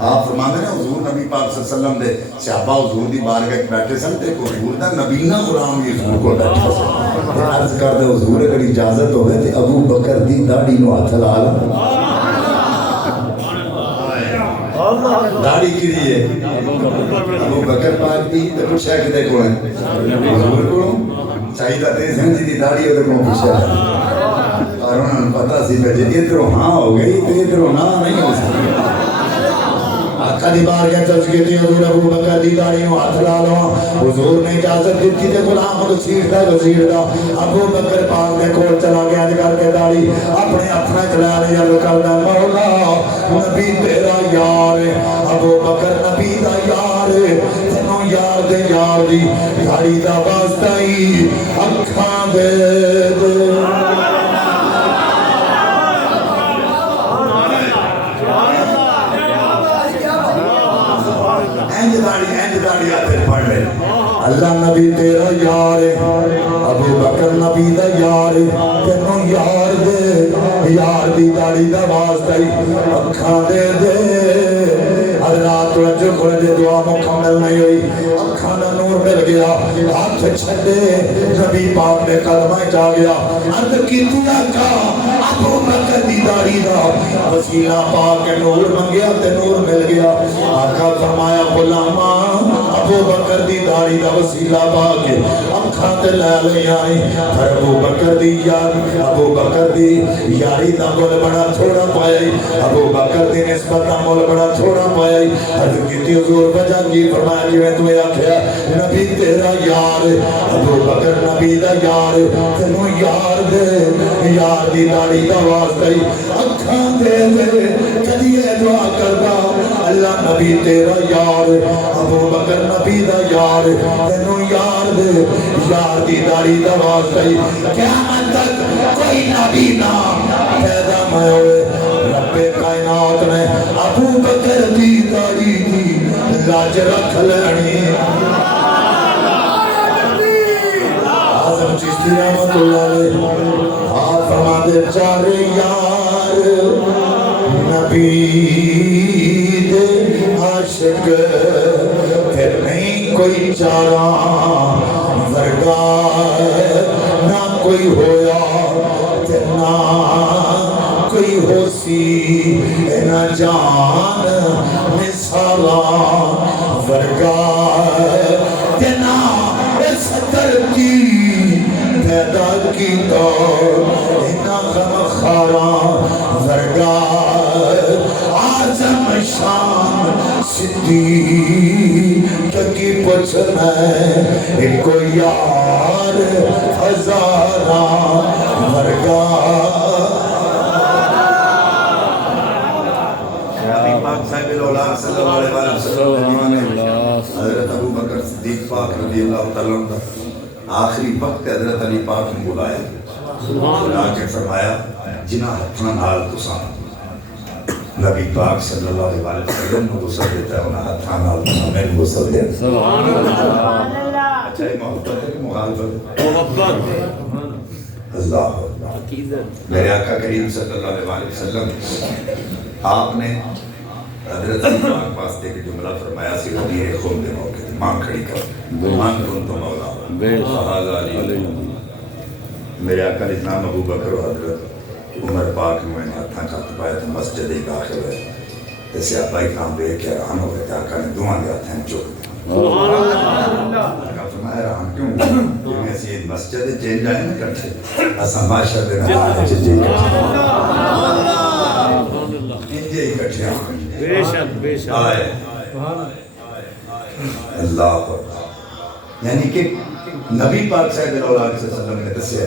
آپ فرماتے ہیں حضور نبی پاک صلی اللہ علیہ وسلم دے صحابہ حضور دی بارگاہ بیٹھے سن تے حضور دا نبینا غلام بھی حضور کو بیٹھا سن عرض کر دے حضور اگر اجازت ہوئے تے ابو بکر دی داڑھی نو ہاتھ لا لا داڑھی کی لیے ابو بکر پاک دی تے پوچھا کدے کو ہے حضور کو چاہیدہ تے سن جی دی داڑھی ادھر کو پوچھا اور انہوں نے پتا سی پہ جی ادھر ہاں ہو گئی تے ادھر نہ نہیں ہو سکتی آقا دی بار گیا چل سکے تھی حضور ابو بکر دی داڑھی نو ہاتھ لا لوا حضور نے اجازت دیتی تے غلام وزیر دا ابو بکر پاک نے کول چلا گیا کر کے داڑھی اپنے اپنا چلا لے جل کردا مولا نبی تیرا یار ابو بکر نبی دا یار تینو یار دے یار دی داڑھی دا واسطہ ہی اکھاں دے اللہ نبی تیرا یار ابو بکر نبی دا یار تینوں یار دے یار دی داڑھی دا واسطہ ہی اکھاں دے دے حضرات توجہ کرے دے دعا مکمل نہیں ہوئی اکھاں دا نور مل گیا ہاتھ چھڑے نبی پاک نے قدمہ چاہ گیا عرض کی دعا کا ابو بکر دی داڑھی دا وسیلہ پاک نور منگیا تے نور مل گیا آقا فرمایا غلاماں ابو بکر دی داڑھی دا وسیلہ پا کے اکھاں تے لے لے آئی پھر ابو بکر دی یاری ابو بکر دی یاری دا مول بڑا تھوڑا پائی ابو بکر دی نسبت دا مول بڑا تھوڑا پائی حضرت کیتی حضور وجہ کی فرمایا جی میں تمہیں آکھیا نبی تیرا یار ابو بکر نبی دا یار تینوں یار دے یار دی داڑھی دا واسطہ اکھاں دے دے کدی اے دعا کردا اللہ نبی تیرا یار ابو بکر نبی دا یار تینوں یار دے یار دی داڑھی دا واسطہ قیامت تک کوئی نبی نام پیدا میں ہوئے رب کائنات نے ابو بکر دی داڑھی دی لاج رکھ لینی آزم چشتی رحمت اللہ علیہ آپ فرما دے چارے یار نبی دے عاشق پھر نہیں کوئی چارہ ورگا نہ کوئی ہویا نہ کوئی ہو سی نہ جان نثارا ورگا نہ صدر کی پیدا کی تو نہ غم خارا ورگا آزم شان صدیق کی پچھنا ایک کو یار ہزارہ ورگا صاحب الاولاد صلی اللہ علیہ وسلم حضرت ابو بکر صدیق پاک رضی اللہ تعالیٰ عنہ آخری وقت حضرت علی پاک نے بلایا بلا کے فرمایا جنہ ہتھاں نال تساں نبی پاک صلی اللہ علیہ وسلم کو غسل دیتا ہے انہاں ہتھاں نال تساں میں غسل دے سبحان اللہ اچھا یہ محبت ہے مخالفت اللہ میرے آقا کریم صلی اللہ علیہ وسلم آپ نے حضرت پاک واسطے کے جملہ فرمایا سی غدیر خون دے موقع تھی ماں کھڑی کر مان کن تو مولا صحابہ علی میرے آقا نے نام ابو بکر و حضرت عمر پاک میں نے ہاتھاں چاہتا پایا تو مسجد ایک آخر ہے جیسے آپ بائی کام بے کے رہان ہو گئے تھے آقا نے دعا دیا تھا ہم چوک آقا فرمایا رہان کیوں کیونکہ ایسی مسجد چین جائیں نا کرتے اسا معاشر دینا آنے چیزیں انجے اکٹھے آنے بے شک آئے اللہ یعنی کہ نبی پاک صاحب علیہ وسلم نے دسیا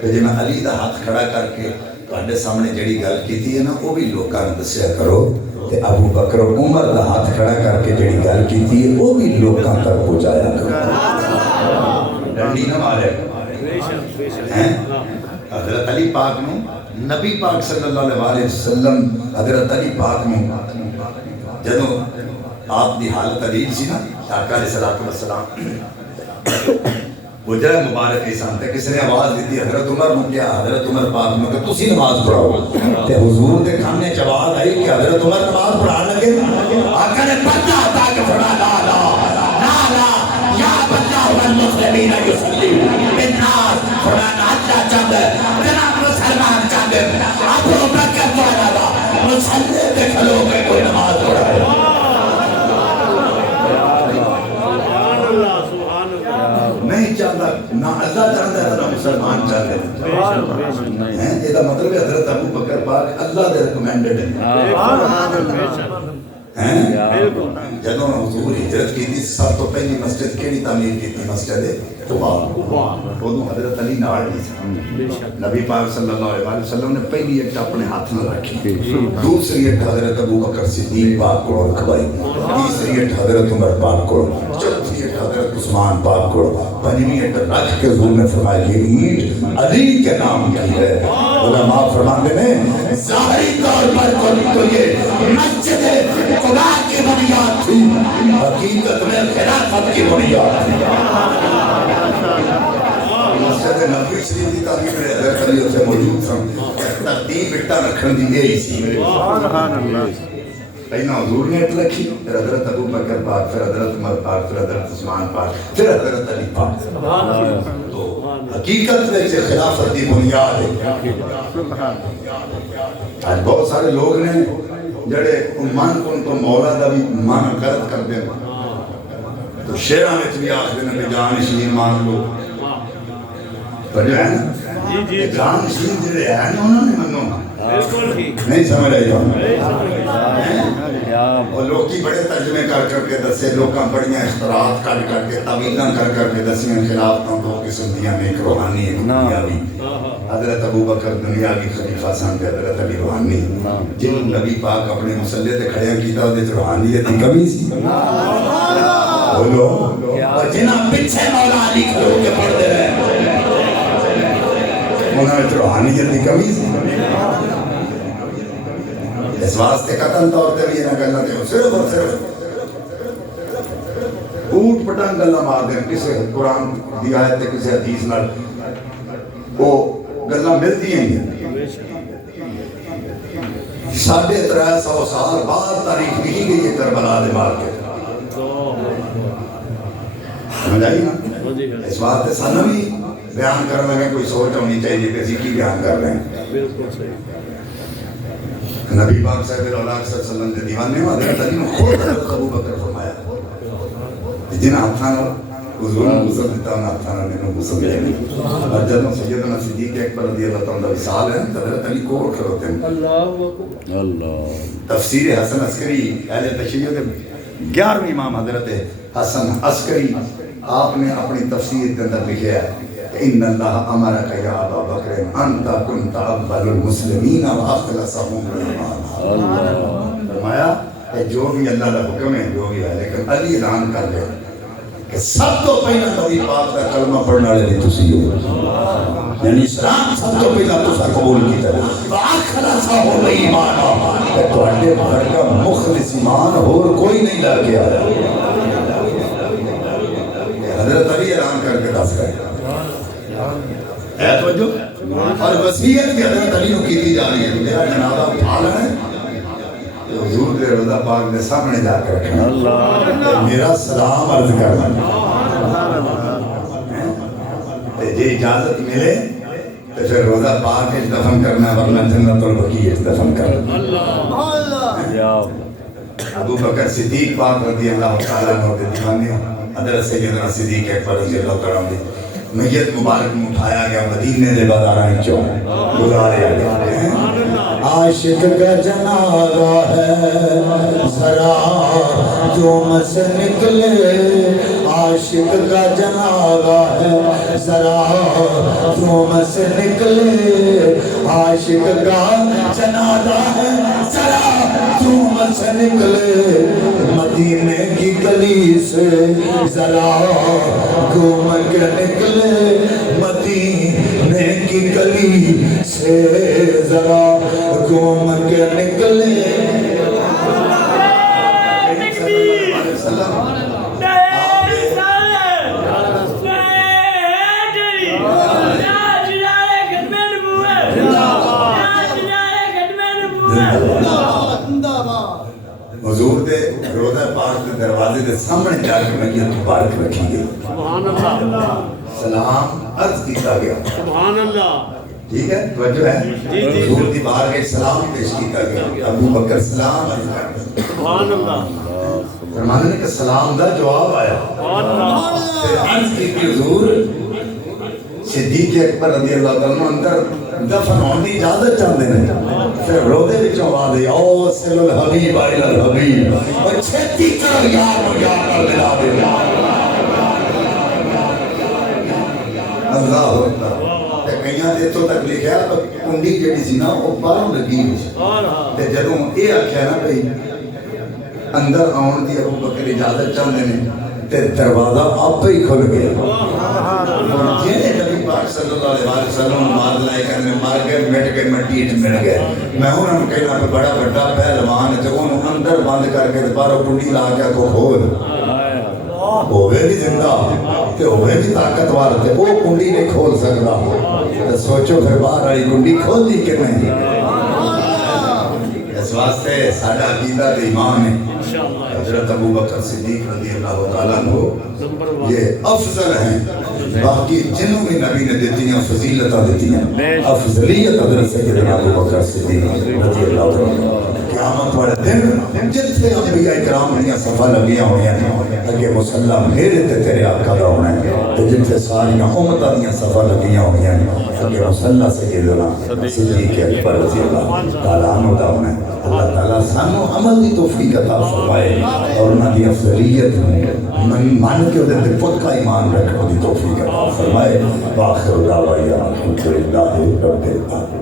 کہ جی میں علی دا ہاتھ کھڑا کر کے تہاڈے سامنے جڑی گل کیتی ہے نا وہ بھی لوکاں نے دسیا کرو تے ابو بکر و عمر دا ہاتھ کھڑا کر کے جڑی گل کیتی ہے وہ بھی لوکاں تک پہنچایا کرو ڈنڈی نہ مارے حضرت علی پاک نو نبی پاک صلی اللہ علیہ وسلم حضرت علی پاک نو جدوں آپ دی حالت علیل سی نا آقا علیہ السلام وجہ مبارک ایسان تھے کس نے آواز دیتی حضرت عمر نے کیا حضرت عمر پاک نے کہ تسی نماز پڑھاؤ تے حضور دے کھانے جواب آئی کہ حضرت عمر نماز پڑھا لگے آقا نے پڑھا تھا کہ فرما لا یا بندہ والمسلمین یسلم بالناس فرمانا اللہ چاہتا ہے جناب مسلمان چاہتے ہیں ابو بکر والا مسلم دے کھلو کے کوئی نماز پڑھائے نہیں چاہتا نہ اللہ چاہتا ہے نہ مسلمان چاہتے ہیں یہ دا مطلب ہے حضرت ابو بکر پاک اللہ دے ریکمینڈڈ ہیں جنہوں نے حضور ہجرت کی تھی سب تو پہلی مسجد کیڑی تعمیر کی تھی مسجد قباء وہ حضرت علی نال نہیں نبی پاک صلی اللہ علیہ وسلم نے پہلی ایک اپنے ہاتھ میں رکھی دوسری ایک حضرت ابو بکر صدیق پاک کو رکھوائی تیسری ایک حضرت عمر پاک کو چوتھی ایک حضرت عثمان پاک کو پنجویں ایک رکھ کے حضور نے فرمایا یہ اینٹ علی کے نام کی ہے علماء فرماتے ہیں ظاہری طور پر تو یہ مسجد قباء کی بنیاد تھی حقیقت میں خلافت کی بنیاد تھی مسجد نبوی شریف کی تعمیر میں حضرت علی اسے موجود تھا ترتیب اٹھا رکھن دی گئی سی سبحان اللہ پہنا حضور نے اٹھ رکھی پھر حضرت ابو بکر پاک پھر حضرت عمر پاک پھر حضرت عثمان پاک پھر حضرت علی پاک تو حقیقت میں سے خلافت کی بنیاد ہے آج بہت سارے لوگ نے جڑے من کو مولا دا بھی من غلط کر دیں تو شیراں وچ بھی آخر نے جانشین مان لو تو جو ہے نا جانشین جڑے ہیں انہوں نے منو نہیں سمجھ آئی اور لوگ کی بڑے ترجمے کر کے دسے لوگاں بڑیاں اختراعات کر کے تعویلاں کر کے دسیاں خلافتاں دو قسم دیاں ایک روحانی ایک دنیاوی حضرت ابو بکر دنیاوی خلیفہ سن تے حضرت علی روحانی جن نبی پاک اپنے مسلح تے کھڑیاں کیتا اودے وچ روحانیت دی کمی سی بولو اور جنہاں پیچھے مولا علی کھلو کے پڑھتے رہے انہاں وچ روحانیت دی کمی سی اس واسطے قتل طور تے بھی نہ گلاں تے صرف اور صرف اوٹ پٹانگ گلاں مار دیں کسے قرآن دی آیت تے کسے حدیث نال وہ گلاں ملتی ہیں 350 سال بعد تاریخ لکھی گئی ہے کربلا دے مار کے سمجھ آئی نا اس واسطے سانوں بھی بیان کرنے میں کوئی سوچ ہونی چاہیے کہ اسی کی بیان کر رہے ہیں بالکل صحیح نبی پاک صاحب صلی اللہ علیہ وسلم کے دیوانے میں حضرت علی نے خود حضرت ابو بکر فرمایا جن ہاتھاں حضور نے غسل دیتا انہاں ہاتھاں نے غسل دیا اور جب سیدنا صدیق اکبر رضی اللہ تعالیٰ وصال ہیں حضرت علی کو کھڑوتے ہیں اللہ تفسیر حسن عسکری اہل تشیع کے 11ویں امام حضرت حسن عسکری آپ نے اپنی تفسیر کے اندر لکھا ہے ان اللہ امرک یا ابا بکر انت کنت اول المسلمین واخلصهم للایمان فرمایا کہ جو بھی اللہ کا حکم ہے جو بھی ہے لیکن علی اعلان کر دے کہ سب تو پہلا نبی پاک کا کلمہ پڑھنے والے بھی تسی ہو یعنی اسلام سب تو پہلا تسا قبول کیتا ہے واخلصهم للایمان کہ تواڈے گھر کا مخلص ایمان اور کوئی نہیں لا کے آیا حضرت علی اعلان کر کے دس رہے ہے توجہ اور وصیت کی حضرت علی کو کی جا رہی ہے میرا جنازہ اٹھا لینا ہے حضور کے روضہ پاک کے سامنے جا کے رکھنا میرا سلام عرض کرنا جی اجازت ملے تو پھر روضہ پاک کے دفن کرنا ورنہ جنت البقیع دفن کرنا ابو بکر صدیق پاک رضی اللہ تعالیٰ عنہ کے دیوانے حضرت سیدنا صدیق اکبر رضی اللہ تعالیٰ عنہ میت مبارک میں اٹھایا گیا مدینے دے بازاراں چوں گزاریا گیا عاشق کا جنازہ ہے ذرا جوم سے نکلے عاشق کا جنازہ ہے ذرا جوم سے نکلے عاشق کا جنازہ ہے ذرا جوم سے نکلے مدینے کی گلی سے ذرا گھوم کے نکلے مدینے کی گلی سے ذرا گھوم کے نکلے حضور دے روضہ پاک دے دروازے دے سامنے جا کے میت مبارک رکھی گئی سلام عرض کیتا گیا سبحان اللہ ٹھیک ہے توجہ ہے حضور دی بار کے سلام پیش کیتا گیا ابو بکر سلام عرض کر سبحان اللہ فرمانے نے کہ سلام دا جواب آیا پھر عرض کی کہ حضور صدیق اکبر رضی اللہ تعالیٰ اندر دفن ہونے کی اجازت چاہتے ہیں پھر روضے وچوں آواز آئی او سل الحبیب الی الحبیب اور چھتی کر یار و یار ملا دے اللہ اکبر تے کئیاں دے تو تک لکھیا کنڈی جڑی سی نا او باہروں لگی ہوئی تے جدوں اے آکھیا نا بھئی اندر آن دی ابو بکر اجازت چاہتے ہیں تے دروازہ آپ ہی کھل گیا جنہیں نبی پاک صلی اللہ علیہ وسلم مار لائے کہ مار گئے مٹ گئے مٹیٹ مل گئے میں انہوں نے کہنا کہ بڑا بڑا پہلوان ہے تو انہوں اندر بند کر کے باروں کنڈی لا کے کو کھول ہوئے بھی زندہ تے ہوئے بھی طاقتوار تھے وہ کنڈی نہیں کھول سکتا تو سوچو پھر باہر آئی کنڈی کھول دی کہ نہیں اس واسطے ساڈا عقیدہ تے ایمان ہے حضرت ابو بکر صدیق رضی اللہ تعالیٰ عنہ یہ افضل ہیں باقی جنہوں بھی نبی نے دیتی ہیں فضیلتہ دیتی ہیں افضلیت حضرت سیدنا ابو بکر صدیق رضی اللہ تعالیٰ عنہ قیامت والے دن جتنے انبیاء کرام دیاں صفا لگیاں ہوئیاں اگے مصلی میرے تے تیرے آقا دا ہونا ہے تے جتنے ساریاں امتاں دیاں صفا لگیاں ہوئیاں اگے مصلی سیدنا صدیق اکبر رضی اللہ تعالیٰ عنہ دا ہونا ہے اللہ تعالیٰ سانو عمل دی توفیق عطا فرمائے اور انہاں دی افضلیت مان کے ادھر خود کا ایمان رکھنے دی توفیق عطا فرمائے. وآخر دعوانا الحمد للہ رب العالمین.